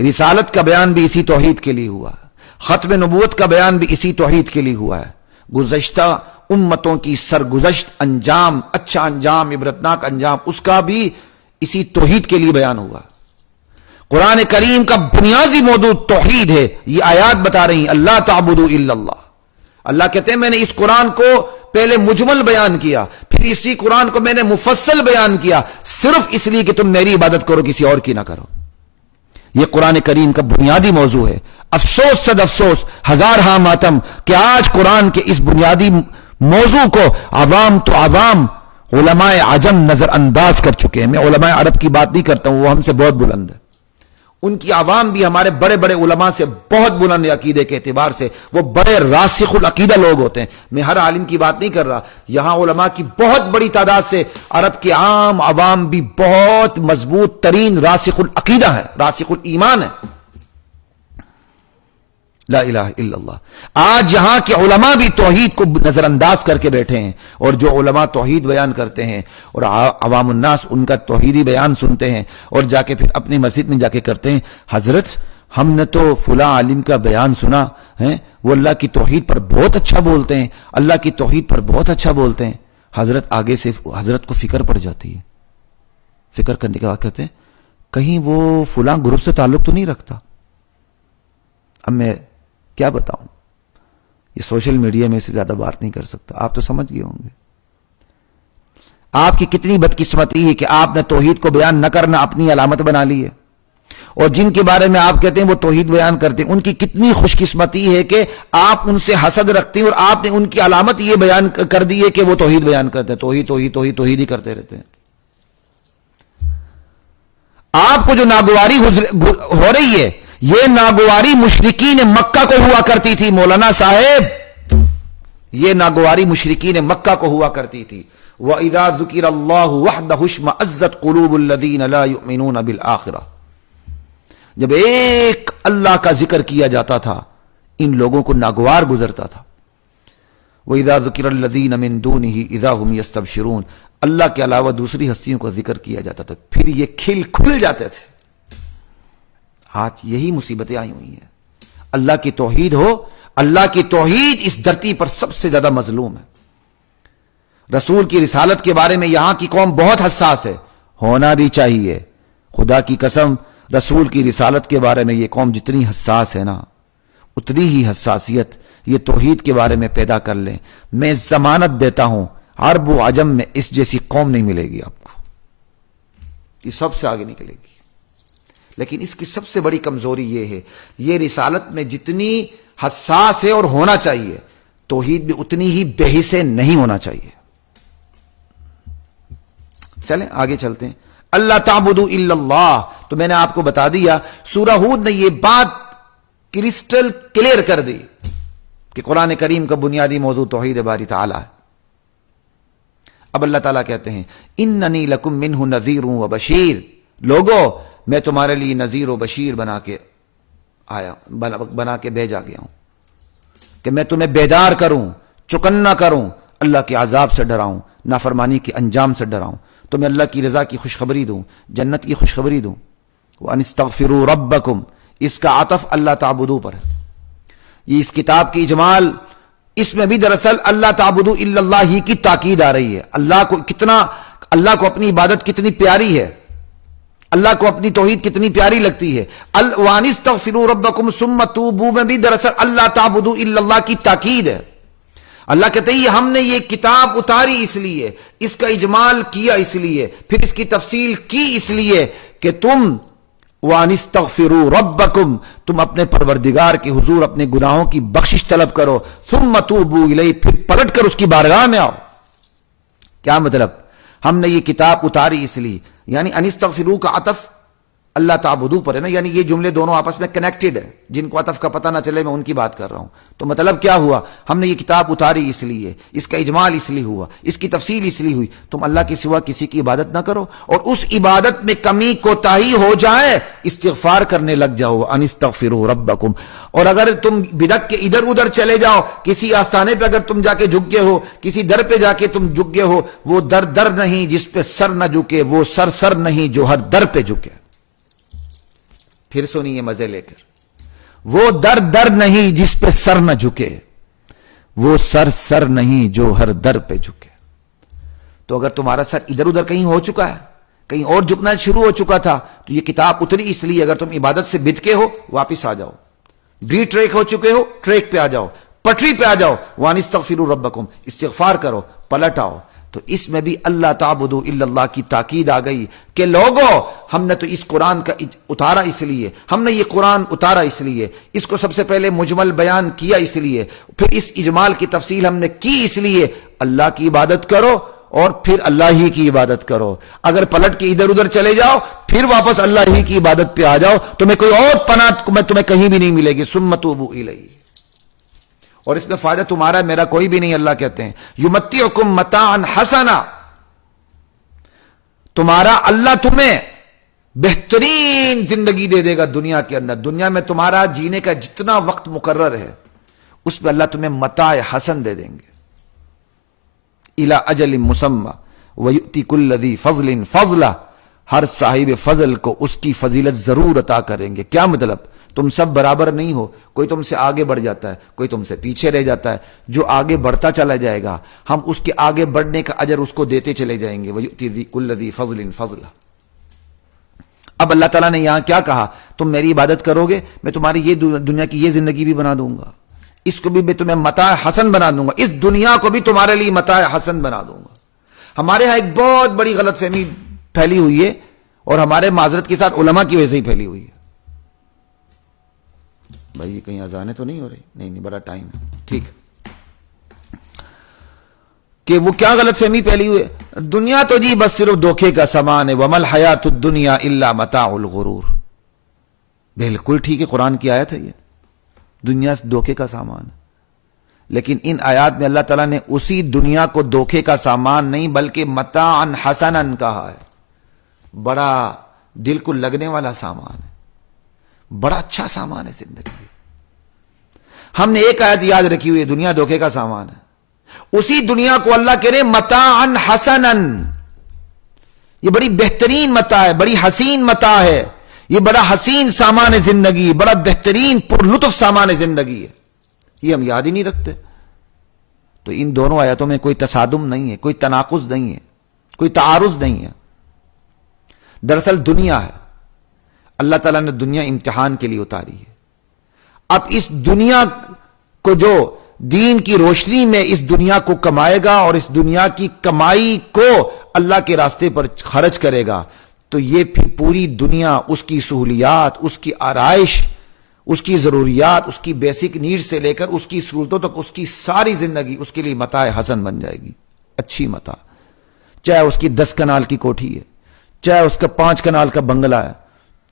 رسالت کا بیان بھی اسی توحید کے لیے ہوا ہے، ختم نبوت کا بیان بھی اسی توحید کے لیے ہوا ہے. گزشتہ امتوں کی سرگزشت انجام، اچھا انجام، عبرتناک انجام، اس کا بھی اسی توحید کے لیے بیان ہوا. قرآن کریم کا بنیادی موضوع توحید ہے. یہ آیات بتا رہی ہیں اللہ تعبدوا الا اللہ. اللہ کہتے ہیں میں نے اس قرآن کو پہلے مجمل بیان کیا، پھر اسی قرآن کو میں نے مفصل بیان کیا، صرف اس لیے کہ تم میری عبادت کرو، کسی اور کی نہ کرو. یہ قرآن کریم کا بنیادی موضوع ہے. افسوس صد افسوس، ہزار ہاں ماتم کہ آج قرآن کے اس بنیادی موضوع کو عوام تو عوام، علماء عجم نظر انداز کر چکے ہیں. میں علماء عرب کی بات نہیں کرتا ہوں، وہ ہم سے بہت بلند ہے. ان کی عوام بھی ہمارے بڑے بڑے علماء سے بہت بلند عقیدے کے اعتبار سے، وہ بڑے راسخ العقیدہ لوگ ہوتے ہیں. میں ہر عالم کی بات نہیں کر رہا، یہاں علماء کی بہت بڑی تعداد سے عرب کے عام عوام بھی بہت مضبوط ترین راسخ العقیدہ ہے، راسخ الایمان ہے. لا الہ الا اللہ. آج یہاں کے علماء بھی توحید کو نظر انداز کر کے بیٹھے ہیں، اور جو علماء توحید بیان کرتے ہیں اور عوام الناس ان کا توحیدی بیان سنتے ہیں اور جا کے پھر اپنی مسجد میں جا کے کرتے ہیں، حضرت ہم نے تو فلاں عالم کا بیان سنا ہے، وہ اللہ کی توحید پر بہت اچھا بولتے ہیں، اللہ کی توحید پر بہت اچھا بولتے ہیں. حضرت آگے سے حضرت کو فکر پڑ جاتی ہے. فکر کرنے کے بعد کہتے ہیں کہیں وہ فلاں گروپ سے تعلق تو نہیں رکھتا. اب میں کیا بتاؤں، یہ سوشل میڈیا میں سے زیادہ بات نہیں کر سکتا، آپ تو سمجھ گئے ہوں گے. آپ کی کتنی بدقسمتی ہے کہ آپ نے توحید کو بیان نہ کرنا اپنی علامت بنا لی ہے، اور جن کے بارے میں آپ کہتے ہیں وہ توحید بیان کرتے ہیں، ان کی کتنی خوش قسمتی ہے کہ آپ ان سے حسد رکھتے ہیں اور آپ نے ان کی علامت یہ بیان کر دی ہے کہ وہ توحید بیان کرتے ہیں. توحید توحید توحید توحید ہی کرتے رہتے ہیں. آپ کو جو ناگواری ہو رہی ہے، یہ ناگواری مشرکین مکہ کو ہوا کرتی تھی مولانا صاحب، یہ ناگواری مشرکین مکہ کو ہوا کرتی تھی. وَإِذَا ذُكِرَ اللَّهُ وَحْدَهُ اشْمَأَزَّتْ قُلُوبُ الَّذِينَ لَا يُؤْمِنُونَ بِالْآخِرَةِ. جب ایک اللہ کا ذکر کیا جاتا تھا ان لوگوں کو ناگوار گزرتا تھا. وَإِذَا ذُكِرَ الَّذِينَ مِن دُونِهِ إِذَا هُمْ يَسْتَبْشِرُونَ. اللہ کے علاوہ دوسری ہستیوں کا ذکر کیا جاتا تھا، پھر یہ کھل جاتے تھے. آج یہی مصیبتیں آئی ہوئی ہیں. اللہ کی توحید ہو، اللہ کی توحید اس دھرتی پر سب سے زیادہ مظلوم ہے. رسول کی رسالت کے بارے میں یہاں کی قوم بہت حساس ہے، ہونا بھی چاہیے. خدا کی قسم رسول کی رسالت کے بارے میں یہ قوم جتنی حساس ہے نا، اتنی ہی حساسیت یہ توحید کے بارے میں پیدا کر لیں. میں ضمانت دیتا ہوں عرب و عجم میں اس جیسی قوم نہیں ملے گی آپ کو، یہ سب سے آگے نکلے گی. لیکن اس کی سب سے بڑی کمزوری یہ ہے، یہ رسالت میں جتنی حساس ہے اور ہونا چاہیے، توحید بھی اتنی ہی بے حس نہیں ہونا چاہیے. چلیں آگے چلتے ہیں. اللہ تعبدوا الا اللہ. تو میں نے آپ کو بتا دیا، سورہ ہود نے یہ بات کرسٹل کلیئر کر دی کہ قرآن کریم کا بنیادی موضوع توحید باری تعالی ہے. اب اللہ تعالیٰ کہتے ہیں اننی لکم منہ نذیر و بشیر. لوگو میں تمہارے لیے نذیر و بشیر بنا کے بھیجا گیا ہوں کہ میں تمہیں بیدار کروں، چکنا کروں، اللہ کے عذاب سے ڈراؤں، نافرمانی کے انجام سے ڈراؤں، تمہیں اللہ کی رضا کی خوشخبری دوں، جنت کی خوشخبری دوں. وَأَنِ اسْتَغْفِرُوا رَبَّكُمْ. اس کا عطف اللہ تعبدو پر ہے. یہ اس کتاب کی اجمال، اس میں بھی دراصل اللہ تعبدو الا اللہ ہی کی تاکید آ رہی ہے. اللہ کو اپنی عبادت کتنی پیاری ہے، اللہ کو اپنی توحید کتنی پیاری لگتی ہے. وَأَنِ اسْتَغْفِرُوا رَبَّكُمْ ثُمَّ تُوبُوا میں بھی دراصل اللہ تعبدوا الا اللہ کی تاکید ہے. اللہ کہتے ہیں ہم نے یہ کتاب اتاری اس لیے، اس کا اجمال کیا اس لیے، پھر اس کی تفصیل کی اس لیے کہ تم وَأَنِ اسْتَغْفِرُوا رَبَّكُمْ، تم اپنے پروردگار کے حضور اپنے گناہوں کی بخشش طلب کرو، ثُمَّ تُوبُوا إِلَيْهِ، پھر پلٹ کر اس کی بارگاہ میں آؤ۔ کیا مطلب؟ ہم نے یہ کتاب اتاری اس لیے، یعنی ان استغفروا کا عطف اللہ تعبدو پر ہے نا، یعنی یہ جملے دونوں آپس میں کنیکٹڈ ہے، جن کو عطف کا پتہ نہ چلے میں ان کی بات کر رہا ہوں۔ تو مطلب کیا ہوا؟ ہم نے یہ کتاب اتاری اس لیے، اس کا اجمال اس لیے ہوا، اس کی تفصیل اس لیے ہوئی، تم اللہ کے سوا کسی کی عبادت نہ کرو، اور اس عبادت میں کمی کوتاہی ہو جائے استغفار کرنے لگ جاؤ، ان استغفروا ربکم۔ اور اگر تم بدعت کے ادھر ادھر چلے جاؤ، کسی آستانے پہ اگر تم جا کے جھک گئے ہو، کسی در پہ جا کے تم جھک گئے ہو، وہ در در نہیں جس پہ سر نہ جھکے، وہ سر سر نہیں جو ہر در پہ جھکے۔ پھر سنیے مزے لے کر، وہ در در نہیں جس پہ سر نہ جھکے، وہ سر سر نہیں جو ہر در پہ جھکے۔ تو اگر تمہارا سر ادھر ادھر کہیں ہو چکا ہے، کہیں اور جھکنا شروع ہو چکا تھا، تو یہ کتاب اتری اس لیے، اگر تم عبادت سے بد کے ہو واپس آ جاؤ، ڈی ٹریک ہو چکے ہو ٹریک پہ آ جاؤ، پٹری پہ آ جاؤ، وَأَنِ اسْتَغْفِرُوا رَبَّكُمْ، استغفار کرو، پلٹ آؤ۔ تو اس میں بھی اللہ تعبدوا الا اللہ کی تاکید آ گئی کہ لوگوں ہم نے تو اس قرآن کا اتارا اس لیے، ہم نے یہ قرآن اتارا اس لیے، اس کو سب سے پہلے مجمل بیان کیا اس لیے، پھر اس اجمال کی تفصیل ہم نے کی اس لیے، اللہ کی عبادت کرو اور پھر اللہ ہی کی عبادت کرو۔ اگر پلٹ کے ادھر ادھر چلے جاؤ پھر واپس اللہ ہی کی عبادت پہ آ جاؤ، تمہیں کوئی اور پناہ میں تمہیں کہیں بھی نہیں ملے گی۔ ثم توبوا الیہ، اور اس میں فائدہ تمہارا میرا کوئی بھی نہیں۔ اللہ کہتے ہیں یمتعکم متاعا حسنا، تمہارا اللہ تمہیں بہترین زندگی دے دے گا دنیا کے اندر، دنیا میں تمہارا جینے کا جتنا وقت مقرر ہے اس میں اللہ تمہیں متاع حسن دے دیں گے، الی اجل مسمی ویؤتی کل ذی فضل فضلہ، ہر صاحب فضل کو اس کی فضیلت ضرور عطا کریں گے۔ کیا مطلب؟ تم سب برابر نہیں ہو، کوئی تم سے آگے بڑھ جاتا ہے، کوئی تم سے پیچھے رہ جاتا ہے، جو آگے بڑھتا چلا جائے گا ہم اس کے آگے بڑھنے کا اجر اس کو دیتے چلے جائیں گے۔ وَيُؤْتِي كُلَّ ذِي فَضْلٍ فَضْلًا۔ اب اللہ تعالیٰ نے یہاں کیا کہا؟ تم میری عبادت کرو گے میں تمہاری یہ دنیا کی یہ زندگی بھی بنا دوں گا، اس کو بھی میں تمہیں متاع حسن بنا دوں گا، اس دنیا کو بھی تمہارے لیے متاع حسن بنا دوں گا۔ ہمارے ہاں ایک بہت بڑی غلط فہمی پھیلی ہوئی ہے، اور ہمارے معذرت کے ساتھ علماء کی وجہ سے ہی پھیلی ہوئی ہے۔ بھائی یہ کہیں اذانیں تو نہیں ہو رہی؟ نہیں بڑا ٹائم ہے، ٹھیک۔ کہ وہ کیا غلط فہمی پھیلی ہوئی ہے؟ دنیا تو جی بس صرف دھوکے کا سامان ہے، وَمَا الْحَيَاةُ الدُّنْيَا إِلَّا مَتَاعُ الْغُرُورِ۔ بالکل ٹھیک ہے، قرآن کی آیت ہے یہ، دنیا دھوکے کا سامان ہے، لیکن ان آیات میں اللہ تعالیٰ نے اسی دنیا کو دھوکے کا سامان نہیں بلکہ متاعا حسنا کہا ہے، بڑا دل کو لگنے والا سامان ہے، بڑا اچھا سامان ہے زندگی۔ ہم نے ایک آیت یاد رکھی ہوئی ہے، دنیا دھوکے کا سامان ہے، اسی دنیا کو اللہ کہہ رہے متاعا حسنا، یہ بڑی بہترین متاع ہے، بڑی حسین متاع ہے، یہ بڑا حسین سامان ہے زندگی، بڑا بہترین پر لطف سامان ہے زندگی ہے، یہ ہم یاد ہی نہیں رکھتے۔ تو ان دونوں آیتوں میں کوئی تصادم نہیں ہے، کوئی تناقض نہیں ہے، کوئی تعارض نہیں ہے۔ دراصل دنیا ہے، اللہ تعالیٰ نے دنیا امتحان کے لیے اتاری ہے۔ اب اس دنیا کو جو دین کی روشنی میں اس دنیا کو کمائے گا اور اس دنیا کی کمائی کو اللہ کے راستے پر خرچ کرے گا، تو یہ پھر پوری دنیا اس کی سہولیات، اس کی آرائش، اس کی ضروریات، اس کی بیسک نیڈ سے لے کر اس کی سہولتوں تک اس کی ساری زندگی اس کے لیے متاع حسن بن جائے گی، اچھی متاع۔ چاہے اس کی 10 کنال کی کوٹھی ہے، چاہے اس کا 5 کنال کا بنگلہ ہے،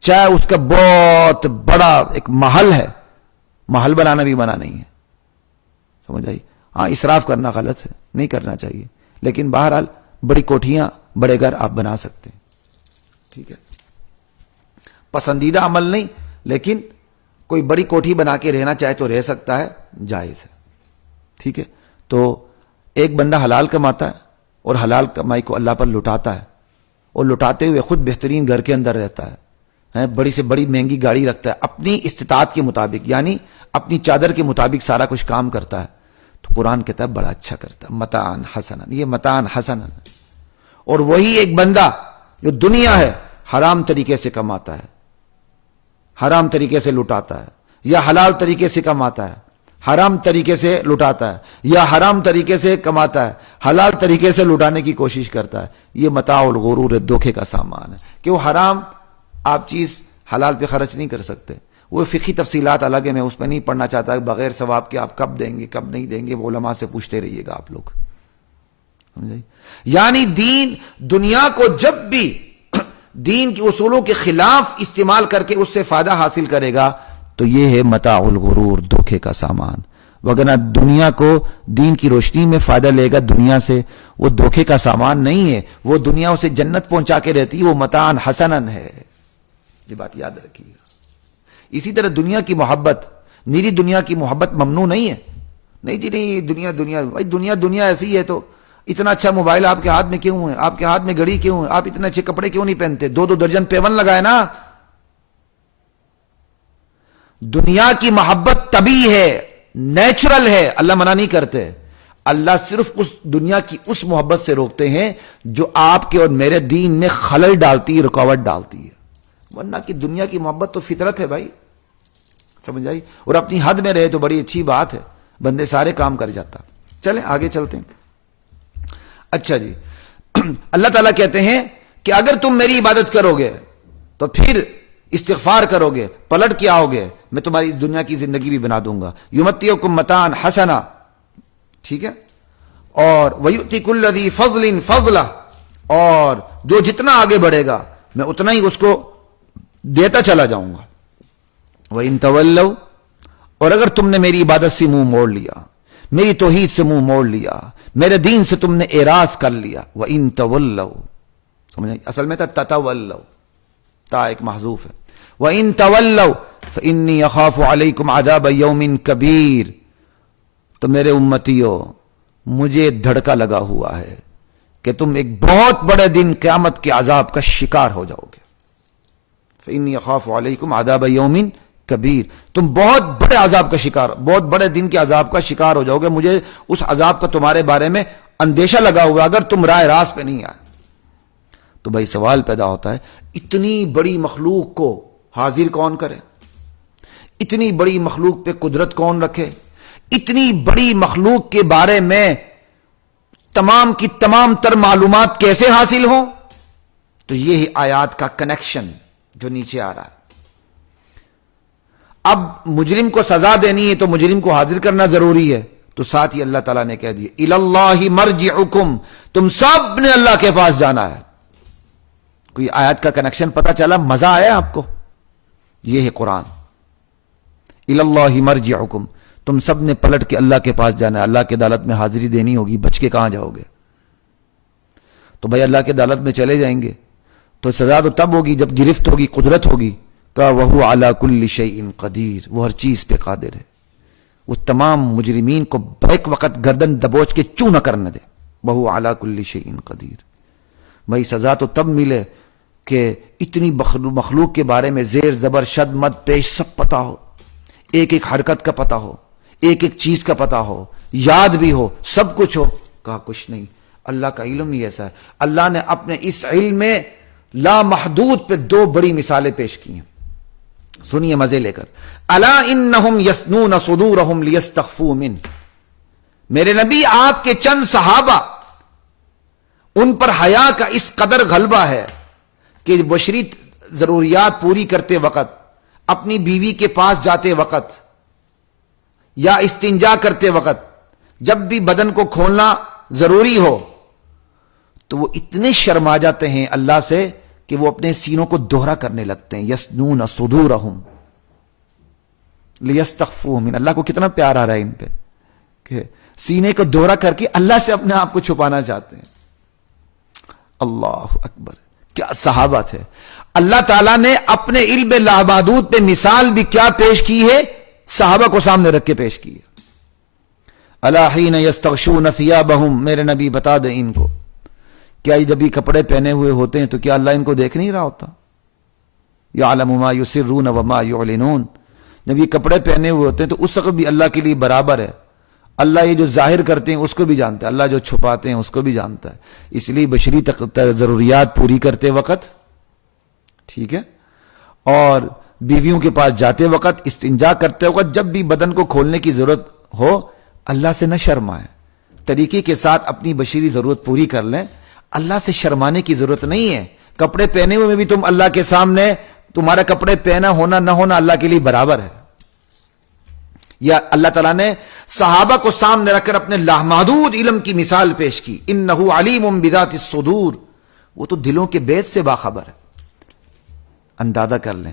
چاہے اس کا بہت بڑا ایک محل ہے، محل بنانا بھی منع نہیں ہے، سمجھ آئی؟ ہاں اسراف کرنا غلط ہے، نہیں کرنا چاہیے، لیکن بہرحال بڑی کوٹھیاں بڑے گھر آپ بنا سکتے ہیں، ٹھیک ہے، پسندیدہ عمل نہیں، لیکن کوئی بڑی کوٹھی بنا کے رہنا چاہے تو رہ سکتا ہے، جائز ہے، ٹھیک ہے۔ تو ایک بندہ حلال کماتا ہے اور حلال کمائی کو اللہ پر لٹاتا ہے، اور لٹاتے ہوئے خود بہترین گھر کے اندر رہتا ہے، بڑی سے بڑی مہنگی گاڑی رکھتا ہے، اپنی استطاعت کے مطابق، یعنی اپنی چادر کے مطابق سارا کچھ کام کرتا ہے، تو قرآن کہتا ہے بڑا اچھا کرتا ہے، متاعا حسنا، یہ متاعا حسنا۔ اور وہی ایک بندہ جو دنیا ہے حرام طریقے سے کماتا ہے، حرام طریقے سے لٹاتا ہے، یا حلال طریقے سے کماتا ہے، حرام طریقے سے لٹاتا ہے یا حرام طریقے سے کماتا ہے، حلال طریقے سے لٹانے کی کوشش کرتا ہے، یہ متاع الغرور ہے، دھوکے کا سامان ہے کہ وہ حرام آپ چیز حلال پہ خرچ نہیں کر سکتے. وہ فقہی تفصیلات الگ ہے، میں اس پہ نہیں پڑھنا چاہتا. بغیر ثواب کے آپ کب دیں گے کب نہیں دیں گے وہ علماء سے پوچھتے رہیے گا آپ لوگ. یعنی دین دنیا کو جب بھی دین کے اصولوں کے خلاف استعمال کر کے اس سے فائدہ حاصل کرے گا تو یہ ہے متاع الغرور، دھوکے کا سامان. وگرنہ دنیا کو دین کی روشنی میں فائدہ لے گا دنیا سے، وہ دھوکے کا سامان نہیں ہے، وہ دنیا اسے جنت پہنچا کے رہتی ہے، وہ متاعن حسنن ہے. یہ بات یاد رکھیے گا. اسی طرح دنیا کی محبت، نیری دنیا کی محبت ممنوع نہیں ہے. نہیں جی نہیں، دنیا بھائی دنیا ایسی ہے تو اتنا اچھا موبائل آپ کے ہاتھ میں کیوں ہے، آپ کے ہاتھ میں گھڑی کیوں ہے، آپ اتنے اچھے کپڑے کیوں نہیں پہنتے، 2 درجن پیون لگائے نا. دنیا کی محبت طبیعی ہے، نیچرل ہے، اللہ منع نہیں کرتے. اللہ صرف اس دنیا کی اس محبت سے روکتے ہیں جو آپ کے اور میرے دین میں خلل ڈالتی ہے، رکاوٹ ڈالتی ہے. ورنہ کہ دنیا کی محبت تو فطرت ہے بھائی، سمجھ آئی. اور اپنی حد میں رہے تو بڑی اچھی بات ہے، بندے سارے کام کر جاتا. چلیں آگے چلتے ہیں. اچھا جی، اللہ تعالیٰ کہتے ہیں کہ اگر تم میری عبادت کرو گے تو پھر استغفار کرو گے، پلٹ کے آؤ گے، میں تمہاری دنیا کی زندگی بھی بنا دوں گا. یمتعکم متاعا حسنا، ٹھیک ہے. اور ویؤتی کل ذی فضل فضلہ، اور جو جتنا آگے بڑھے گا میں اتنا ہی اس کو دیتا چلا جاؤں گا. وَإِن تَوَلَّوْا، اور اگر تم نے میری عبادت سے منہ موڑ لیا، میری توحید سے منہ موڑ لیا، میرے دین سے تم نے اعراض کر لیا. وَإِن تَوَلَّوْا، سمجھیں اصل میں تھا تَتَوَلَّوْا، تا ایک محذوف ہے. وَإِن تَوَلَّوْا فَإِنِّي أَخَافُ عَلَيْكُمْ عَذَابَ يَوْمٍ كَبِيرٍ، تو میرے امتیوں مجھے دھڑکا لگا ہوا ہے کہ تم ایک بہت بڑے دن قیامت کے عذاب کا شکار ہو جاؤ گے. فَإِنِّي أَخَافُ عَلَيْكُمْ عَذَابَ يَوْمٍ كَبِيرٍ، تم بہت بڑے عذاب کا شکار، بہت بڑے دن کے عذاب کا شکار ہو جاؤ گے. مجھے اس عذاب کا تمہارے بارے میں اندیشہ لگا ہوا اگر تم راہ راست پہ نہیں آئے. تو بھائی سوال پیدا ہوتا ہے، اتنی بڑی مخلوق کو حاضر کون کرے؟ اتنی بڑی مخلوق پہ قدرت کون رکھے؟ اتنی بڑی مخلوق کے بارے میں تمام کی تمام تر معلومات کیسے حاصل ہوں؟ تو یہ ہے آیات کا کنیکشن جو نیچے آ رہا ہے. اب مجرم کو سزا دینی ہے تو مجرم کو حاضر کرنا ضروری ہے، تو ساتھ ہی اللہ تعالیٰ نے کہہ دیا اِلَى اللَّهِ مَرْجِعُكُمْ، تم سب نے اللہ کے پاس جانا ہے. کوئی آیات کا کنیکشن پتا چلا؟ مزہ آیا آپ کو؟ یہ ہے قرآن. اِلَى اللَّهِ مَرْجِعُكُمْ، تم سب نے پلٹ کے اللہ کے پاس جانا ہے. اللہ کی عدالت میں حاضری دینی ہوگی، بچ کے کہاں جاؤ گے؟ تو بھائی اللہ کی عدالت میں چلے جائیں گے تو سزا تو تب ہوگی جب گرفت ہوگی، قدرت ہوگی. کہ وَهُوَ عَلَى كُلِّ شَيْءٍ قَدِيرٌ، وہ ہر چیز پہ قادر ہے. وہ تمام مجرمین کو بیک وقت گردن دبوچ کے چوں نہ کرنے دے. وَهُوَ عَلَى كُلِّ شَيْءٍ قَدِيرٌ. بھائی سزا تو تب ملے کہ اتنی مخلوق کے بارے میں زیر زبر شد مد پیش سب پتا ہو، ایک ایک حرکت کا پتا ہو، ایک ایک چیز کا پتا ہو، یاد بھی ہو، سب کچھ ہو. کہا کچھ نہیں، اللہ کا علم ہی ایسا ہے. اللہ نے اپنے اس علم میں لامحدود پہ 2 بڑی مثالیں پیش کی ہیں. سنیے مزے لے کر. الا انہم یثنون صدورہم لیستخفوا من، میرے نبی آپ کے چند صحابہ، ان پر حیا کا اس قدر غلبہ ہے کہ بشری ضروریات پوری کرتے وقت، اپنی بیوی کے پاس جاتے وقت یا استنجا کرتے وقت، جب بھی بدن کو کھولنا ضروری ہو تو وہ اتنے شرما جاتے ہیں اللہ سے کہ وہ اپنے سینوں کو دوہرا کرنے لگتے ہیں. یسنون صدورہم لیستخفوا من، اللہ کو کتنا پیار آ رہا ہے ان پہ کہ سینے کو دوہرا کر کے اللہ سے اپنے آپ کو چھپانا چاہتے ہیں. اللہ اکبر، کیا صحابہ تھے. اللہ تعالیٰ نے اپنے علم لامحدود پہ مثال بھی کیا پیش کی ہے؟ صحابہ کو سامنے رکھ کے پیش کی ہے. الا حین یستغشون ثیابہم، میرے نبی بتا دیں ان کو، کیا یہ جب یہ کپڑے پہنے ہوئے ہوتے ہیں تو کیا اللہ ان کو دیکھ نہیں رہا ہوتا؟ یعلم ما یسرون وما یعلنون، جب یہ کپڑے پہنے ہوئے ہوتے ہیں تو اس وقت بھی اللہ کے لیے برابر ہے. اللہ یہ جو ظاہر کرتے ہیں اس کو بھی جانتا ہے، اللہ جو چھپاتے ہیں اس کو بھی جانتا ہے. اس لیے بشری ضروریات پوری کرتے وقت، ٹھیک ہے، اور بیویوں کے پاس جاتے وقت، استنجا کرتے وقت، جب بھی بدن کو کھولنے کی ضرورت ہو اللہ سے نہ شرمائیں، طریقے کے ساتھ اپنی بشری ضرورت پوری کر لیں، اللہ سے شرمانے کی ضرورت نہیں ہے۔ کپڑے پہنے ہوئے میں بھی تم اللہ کے سامنے، تمہارا کپڑے پہنا ہونا نہ ہونا اللہ کے لیے برابر ہے۔ یا اللہ تعالیٰ نے صحابہ کو سامنے رکھ کر اپنے لامحدود علم کی مثال پیش کی، انہ علیم بذات الصدور، وہ تو دلوں کے بیت سے باخبر ہے۔ اندازہ کر لیں،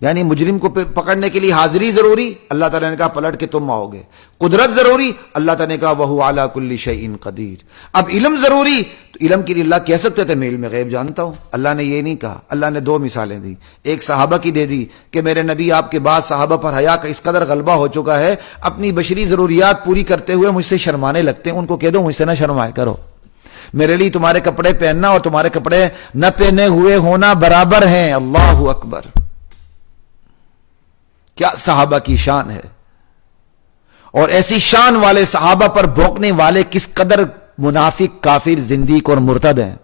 یعنی مجرم کو پکڑنے کے لیے حاضری ضروری، اللہ تعالیٰ نے کہا پلٹ کے تم آؤ گے۔ قدرت ضروری، اللہ تعالیٰ نے کہا وَهُوَ عَلَى كُلِّ شَيْءٍ قدیر۔ اب علم ضروری، تو علم کے لیے اللہ کہہ سکتے تھے میں علم غیب جانتا ہوں، اللہ نے یہ نہیں کہا۔ اللہ نے دو مثالیں دی، ایک صحابہ کی دے دی کہ میرے نبی آپ کے بعد صحابہ پر حیا کا اس قدر غلبہ ہو چکا ہے، اپنی بشری ضروریات پوری کرتے ہوئے مجھ سے شرمانے لگتے ہیں، ان کو کہہ دو مجھ سے نہ شرمائے کرو، میرے لیے تمہارے کپڑے پہننا اور تمہارے کپڑے نہ پہنے ہوئے ہونا برابر ہیں۔ اللہ اکبر، کیا صحابہ کی شان ہے، اور ایسی شان والے صحابہ پر بھونکنے والے کس قدر منافق، کافر، زندیق اور مرتد ہیں۔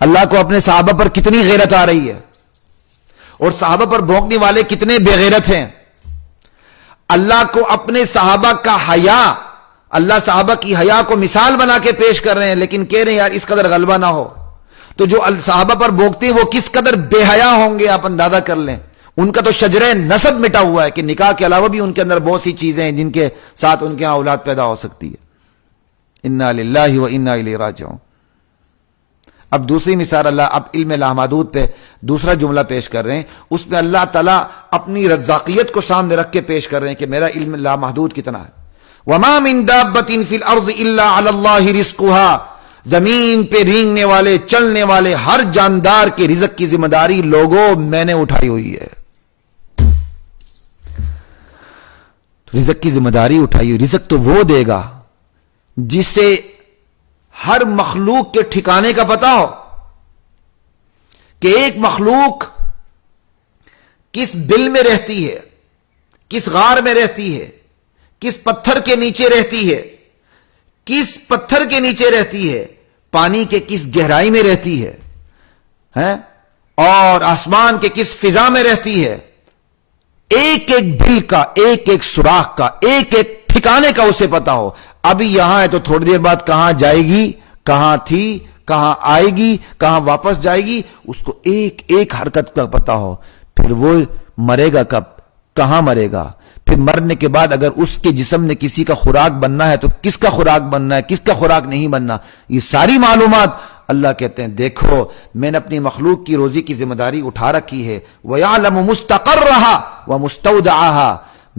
اللہ کو اپنے صحابہ پر کتنی غیرت آ رہی ہے، اور صحابہ پر بھونکنے والے کتنے بے غیرت ہیں۔ اللہ کو اپنے صحابہ کا حیا، اللہ صحابہ کی حیا کو مثال بنا کے پیش کر رہے ہیں، لیکن کہہ رہے ہیں یار اس قدر غلبہ نہ ہو۔ تو جو صحابہ پر بھونکتے ہیں وہ کس قدر بے حیا ہوں گے، آپ اندازہ کر لیں۔ ان کا تو شجرہ نسب مٹا ہوا ہے کہ نکاح کے علاوہ بھی ان کے اندر بہت سی چیزیں ہیں جن کے ساتھ ان کے ہاں اولاد پیدا ہو سکتی ہے۔ انا للہ و انا الیہ راجعون۔ اب دوسری مثال، اللہ اب علم لامحدود پہ دوسرا جملہ پیش کر رہے ہیں، اس میں اللہ تعالیٰ اپنی رزاقیت کو سامنے رکھ کے پیش کر رہے ہیں کہ میرا علم لامحدود کتنا ہے۔ وما من دابۃ فی الارض الا علی اللہ رزقها، زمین پہ رینگنے والے، چلنے والے ہر جاندار کے رزق کی ذمہ داری لوگوں میں نے اٹھائی ہوئی ہے۔ رزق کی ذمہ داری اٹھائی ہوئی، رزق تو وہ دے گا جسے ہر مخلوق کے ٹھکانے کا پتہ ہو کہ ایک مخلوق کس بل میں رہتی ہے، کس غار میں رہتی ہے، کس پتھر کے نیچے رہتی ہے، کس پتھر کے نیچے رہتی ہے، پانی کے کس گہرائی میں رہتی ہے، اور آسمان کے کس فضا میں رہتی ہے۔ ایک ایک بل کا، ایک ایک سوراخ کا، ایک ایک ٹھکانے کا اسے پتا ہو۔ ابھی یہاں ہے تو تھوڑی دیر بعد کہاں جائے گی، کہاں تھی، کہاں آئے گی، کہاں واپس جائے گی، اس کو ایک ایک حرکت کا پتا ہو۔ پھر وہ مرے گا کب، کہاں مرے گا، پھر مرنے کے بعد اگر اس کے جسم نے کسی کا خوراک بننا ہے تو کس کا خوراک بننا ہے، کس کا خوراک نہیں بننا، یہ ساری معلومات اللہ کہتے ہیں دیکھو میں نے اپنی مخلوق کی روزی کی ذمہ داری اٹھا رکھی ہے۔ وَيَعْلَمُ مُسْتَقَرَّهَا وَمُسْتَوْدَعَهَا،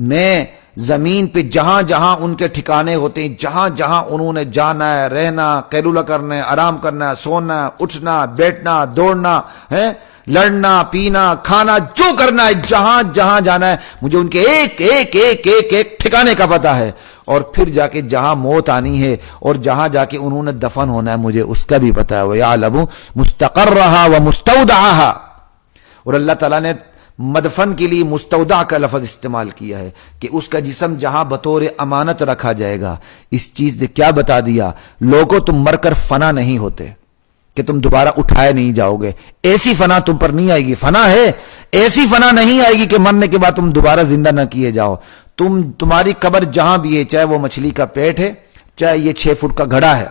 میں زمین پہ جہاں جہاں ان کے ٹھکانے ہوتے ہیں، جہاں جہاں انہوں نے جانا ہے، رہنا، قیلولہ کرنا ہے، آرام کرنا ہے، سونا ہے، اٹھنا، بیٹھنا، دوڑنا ہے، لڑنا، پینا، کھانا، جو کرنا ہے، جہاں جہاں جانا ہے، مجھے ان کے ایک ایک ایک ایک ایک ٹھکانے کا پتہ ہے۔ اور پھر جا کے جہاں موت آنی ہے اور جہاں جا کے انہوں نے دفن ہونا ہے مجھے اس کا بھی پتہ ہے۔ وَيَعْلَمُ مُسْتَقَرَّهَا وَمُسْتَوْدَعَهَا، اور اللہ تعالیٰ نے مدفن کے لیے مستودع کا لفظ استعمال کیا ہے کہ اس کا جسم جہاں بطور امانت رکھا جائے گا۔ اس چیز نے کیا بتا دیا، لوگوں تم مر کر فنا نہیں ہوتے کہ تم دوبارہ اٹھائے نہیں جاؤ گے، ایسی فنا تم پر نہیں آئے گی۔ فنا ہے، ایسی فنا نہیں آئے گی کہ مرنے کے بعد تم دوبارہ زندہ نہ کیے جاؤ۔ تمہاری قبر جہاں بھی ہے، چاہے وہ مچھلی کا پیٹ ہے، چاہے یہ 6 فٹ کا گھڑا ہے،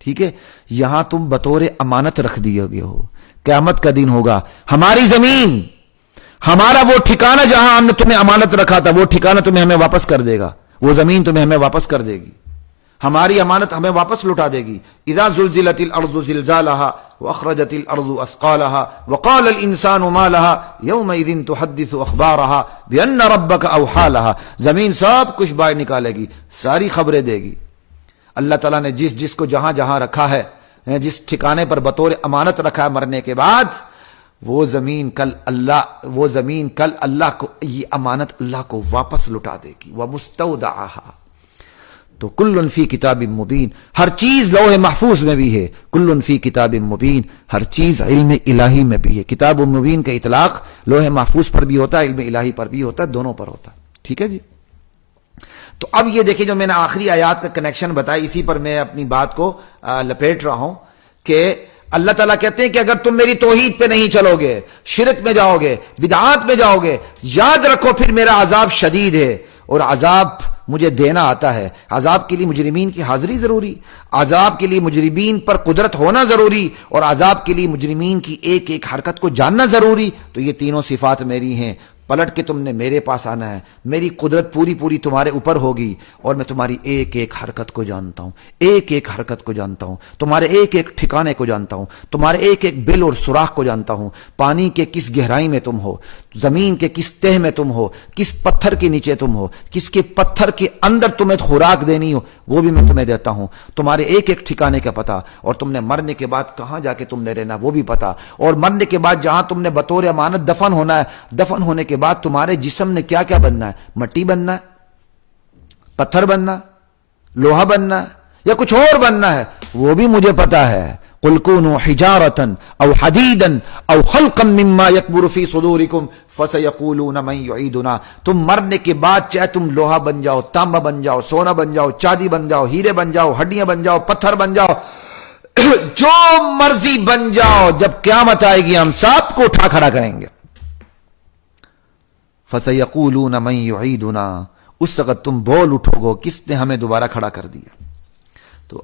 ٹھیک ہے، یہاں تم بطور امانت رکھ دیے گئے ہو۔ قیامت کا دن ہوگا، ہماری زمین، ہمارا وہ ٹھکانہ جہاں ہم نے تمہیں امانت رکھا تھا، وہ ٹھکانہ تمہیں ہمیں واپس کر دے گا، وہ زمین تمہیں ہمیں واپس کر دے گی، ہماری امانت ہمیں واپس لٹا دے گی۔ اذا زلزلت الارض زلزالها واخرجت الارض اثقالها وقال الانسان ما لها يومئذ تحدث اخبارها بان ربك اوحى لها، زمین سب کچھ باہر نکالے گی، ساری خبریں دے گی۔ اللہ تعالیٰ نے جس جس کو جہاں جہاں رکھا ہے، جس ٹھکانے پر بطور امانت رکھا ہے مرنے کے بعد، وہ زمین کل اللہ کو یہ امانت اللہ کو واپس لٹا دے گی۔ وَمُسْتَوْدَعَهَا، تو کل فی کتاب مبین، ہر چیز لوح محفوظ میں بھی ہے، کل فی کتاب مبین، ہر چیز علم الہی میں بھی ہے۔ کتاب مبین کا اطلاق لوح محفوظ پر بھی ہوتا ہے، علم الہی پر بھی ہوتا ہے، دونوں پر ہوتا ہے، ٹھیک ہے جی۔ تو اب یہ دیکھیں جو میں نے آخری آیات کا کنیکشن بتایا، اسی پر میں اپنی بات کو لپیٹ رہا ہوں کہ اللہ تعالیٰ کہتے ہیں کہ اگر تم میری توحید پہ نہیں چلو گے، شرک میں جاؤ گے، بدعات میں جاؤ گے، یاد رکھو پھر میرا عذاب شدید ہے۔ اور عذاب مجھے دینا آتا ہے. عذاب کے لیے مجرمین کی حاضری ضروری، عذاب کے لیے مجرمین پر قدرت ہونا ضروری، اور عذاب کے لیے مجرمین کی ایک ایک حرکت کو جاننا ضروری. تو یہ تینوں صفات میری ہیں. پلٹ کے تم نے میرے پاس آنا ہے، میری قدرت پوری پوری تمہارے اوپر ہوگی، اور میں تمہاری ایک ایک حرکت کو جانتا ہوں، ایک ایک حرکت کو جانتا ہوں، تمہارے ایک ایک ٹھکانے کو جانتا ہوں، تمہارے ایک ایک بل اور سوراخ کو جانتا ہوں. پانی کے کس گہرائی میں تم ہو، زمین کے کس تہ میں تم ہو، کس پتھر کے نیچے تم ہو، کس کے پتھر کے اندر تمہیں خوراک دینی ہو، وہ بھی میں تمہیں دیتا ہوں. تمہارے ایک ایک ٹھکانے کا پتہ، اور تم نے مرنے کے بعد کہاں جا کے تم نے رہنا وہ بھی پتہ، اور مرنے کے بعد جہاں تم نے بطور امانت دفن ہونا ہے، دفن ہونے کے بعد تمہارے جسم نے کیا کیا بننا ہے، مٹی بننا ہے، پتھر بننا ہے، لوہا بننا ہے، یا کچھ اور بننا ہے، وہ بھی مجھے پتا ہے. قل كونوا حجارة او حديدا او خلقا مما يكبر في صدوركم فسيقولون من يعيدنا. تم مرنے کے بعد چاہے تم لوہا بن جاؤ، تانبا بن جاؤ، سونا بن جاؤ، چاندی بن جاؤ، ہیرے بن جاؤ، ہڈیاں بن جاؤ، پتھر بن جاؤ، جو مرضی بن جاؤ، جب قیامت آئے گی ہم سب کو اٹھا کھڑا کریں گے. فَسَيَقُولُونَ مَن يُعِيدُنَا. اس وقت تم بول اٹھو گو کس نے ہمیں دوبارہ کھڑا کر دیا. تو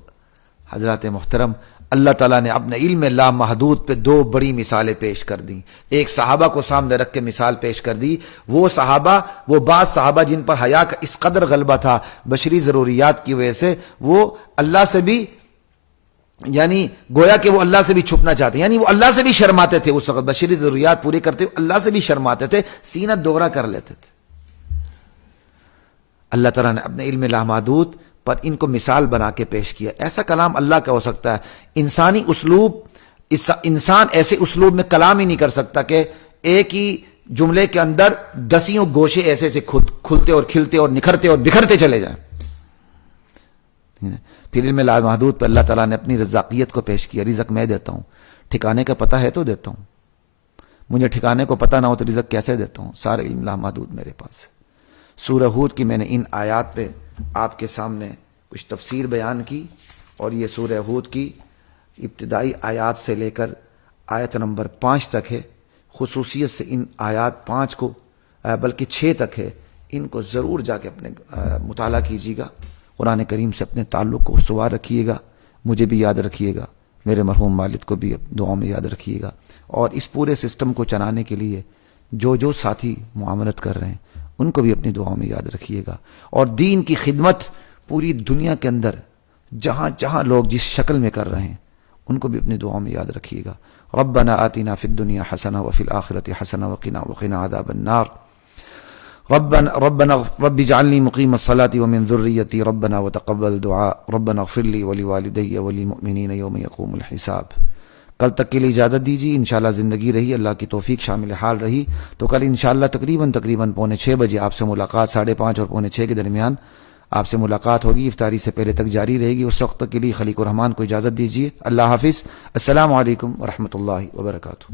حضرات محترم، اللہ تعالیٰ نے اپنے علم لامحدود پہ دو بڑی مثالیں پیش کر دیں. ایک صحابہ کو سامنے رکھ کے مثال پیش کر دی. وہ صحابہ، وہ بعض صحابہ جن پر حیا کا اس قدر غلبہ تھا بشری ضروریات کی وجہ سے، وہ اللہ سے بھی، یعنی گویا کہ وہ اللہ سے بھی چھپنا چاہتے، یعنی وہ اللہ سے بھی شرماتے تھے. اس وقت بشری ضروریات پوری کرتے ہوئے اللہ سے بھی شرماتے تھے، سینہ دوغرا کر لیتے تھے. اللہ تعالیٰ نے اپنے علم لامحدود پر ان کو مثال بنا کے پیش کیا. ایسا کلام اللہ کا ہو سکتا ہے، انسانی اسلوب، انسان ایسے اسلوب میں کلام ہی نہیں کر سکتا کہ ایک ہی جملے کے اندر دسیوں گوشے ایسے سے کھلتے اور کھلتے اور نکھرتے اور بکھرتے چلے جائیں. پھر علم لامحدود پر اللہ تعالیٰ نے اپنی رزاقیت کو پیش کیا. رزق میں دیتا ہوں، ٹھکانے کا پتہ ہے تو دیتا ہوں، مجھے ٹھکانے کو پتہ نہ ہو تو رزق کیسے دیتا ہوں؟ سارا علم لامحدود میرے پاس ہے. سورہ ہود کی میں نے ان آیات پہ آپ کے سامنے کچھ تفسیر بیان کی، اور یہ سورہ ہود کی ابتدائی آیات سے لے کر آیت نمبر 5 تک ہے. خصوصیت سے ان آیات 5 کو بلکہ 6 تک ہے، ان کو ضرور جا کے اپنے مطالعہ کیجیے گا. قرآن کریم سے اپنے تعلق کو استوار رکھیے گا. مجھے بھی یاد رکھیے گا، میرے مرحوم والد کو بھی دعاؤں میں یاد رکھیے گا. اور اس پورے سسٹم کو چلانے کے لیے جو ساتھی معاونت کر رہے ہیں ان کو بھی اپنی دعاؤں میں یاد رکھیے گا. اور دین کی خدمت پوری دنیا کے اندر جہاں جہاں لوگ جس شکل میں کر رہے ہیں ان کو بھی اپنی دعاؤں میں یاد رکھیے گا. ربنا آتنا فی الدنیا حسنہ وفی الآخرۃ حسنہ وقنا عذاب النار. رب اجعلنی مقیم الصلاة ومن ذریتی ربنا وتقبل دعاء. ربنا اغفر لی ولوالدی وللمؤمنین یوم یقوم الحساب. کل تک کے لیے اجازت دیجیے. انشاءاللہ زندگی رہی، اللہ کی توفیق شامل حال رہی تو کل انشاءاللہ تقریباً 5:45 بجے آپ سے ملاقات، 5:30 اور 5:45 کے درمیان آپ سے ملاقات ہوگی. افطاری سے پہلے تک جاری رہے گی. اس وقت تک کے لیے خلیق الرحمان کو اجازت دیجیے. اللہ حافظ. السلام علیکم ورحمۃ اللہ وبرکاتہ.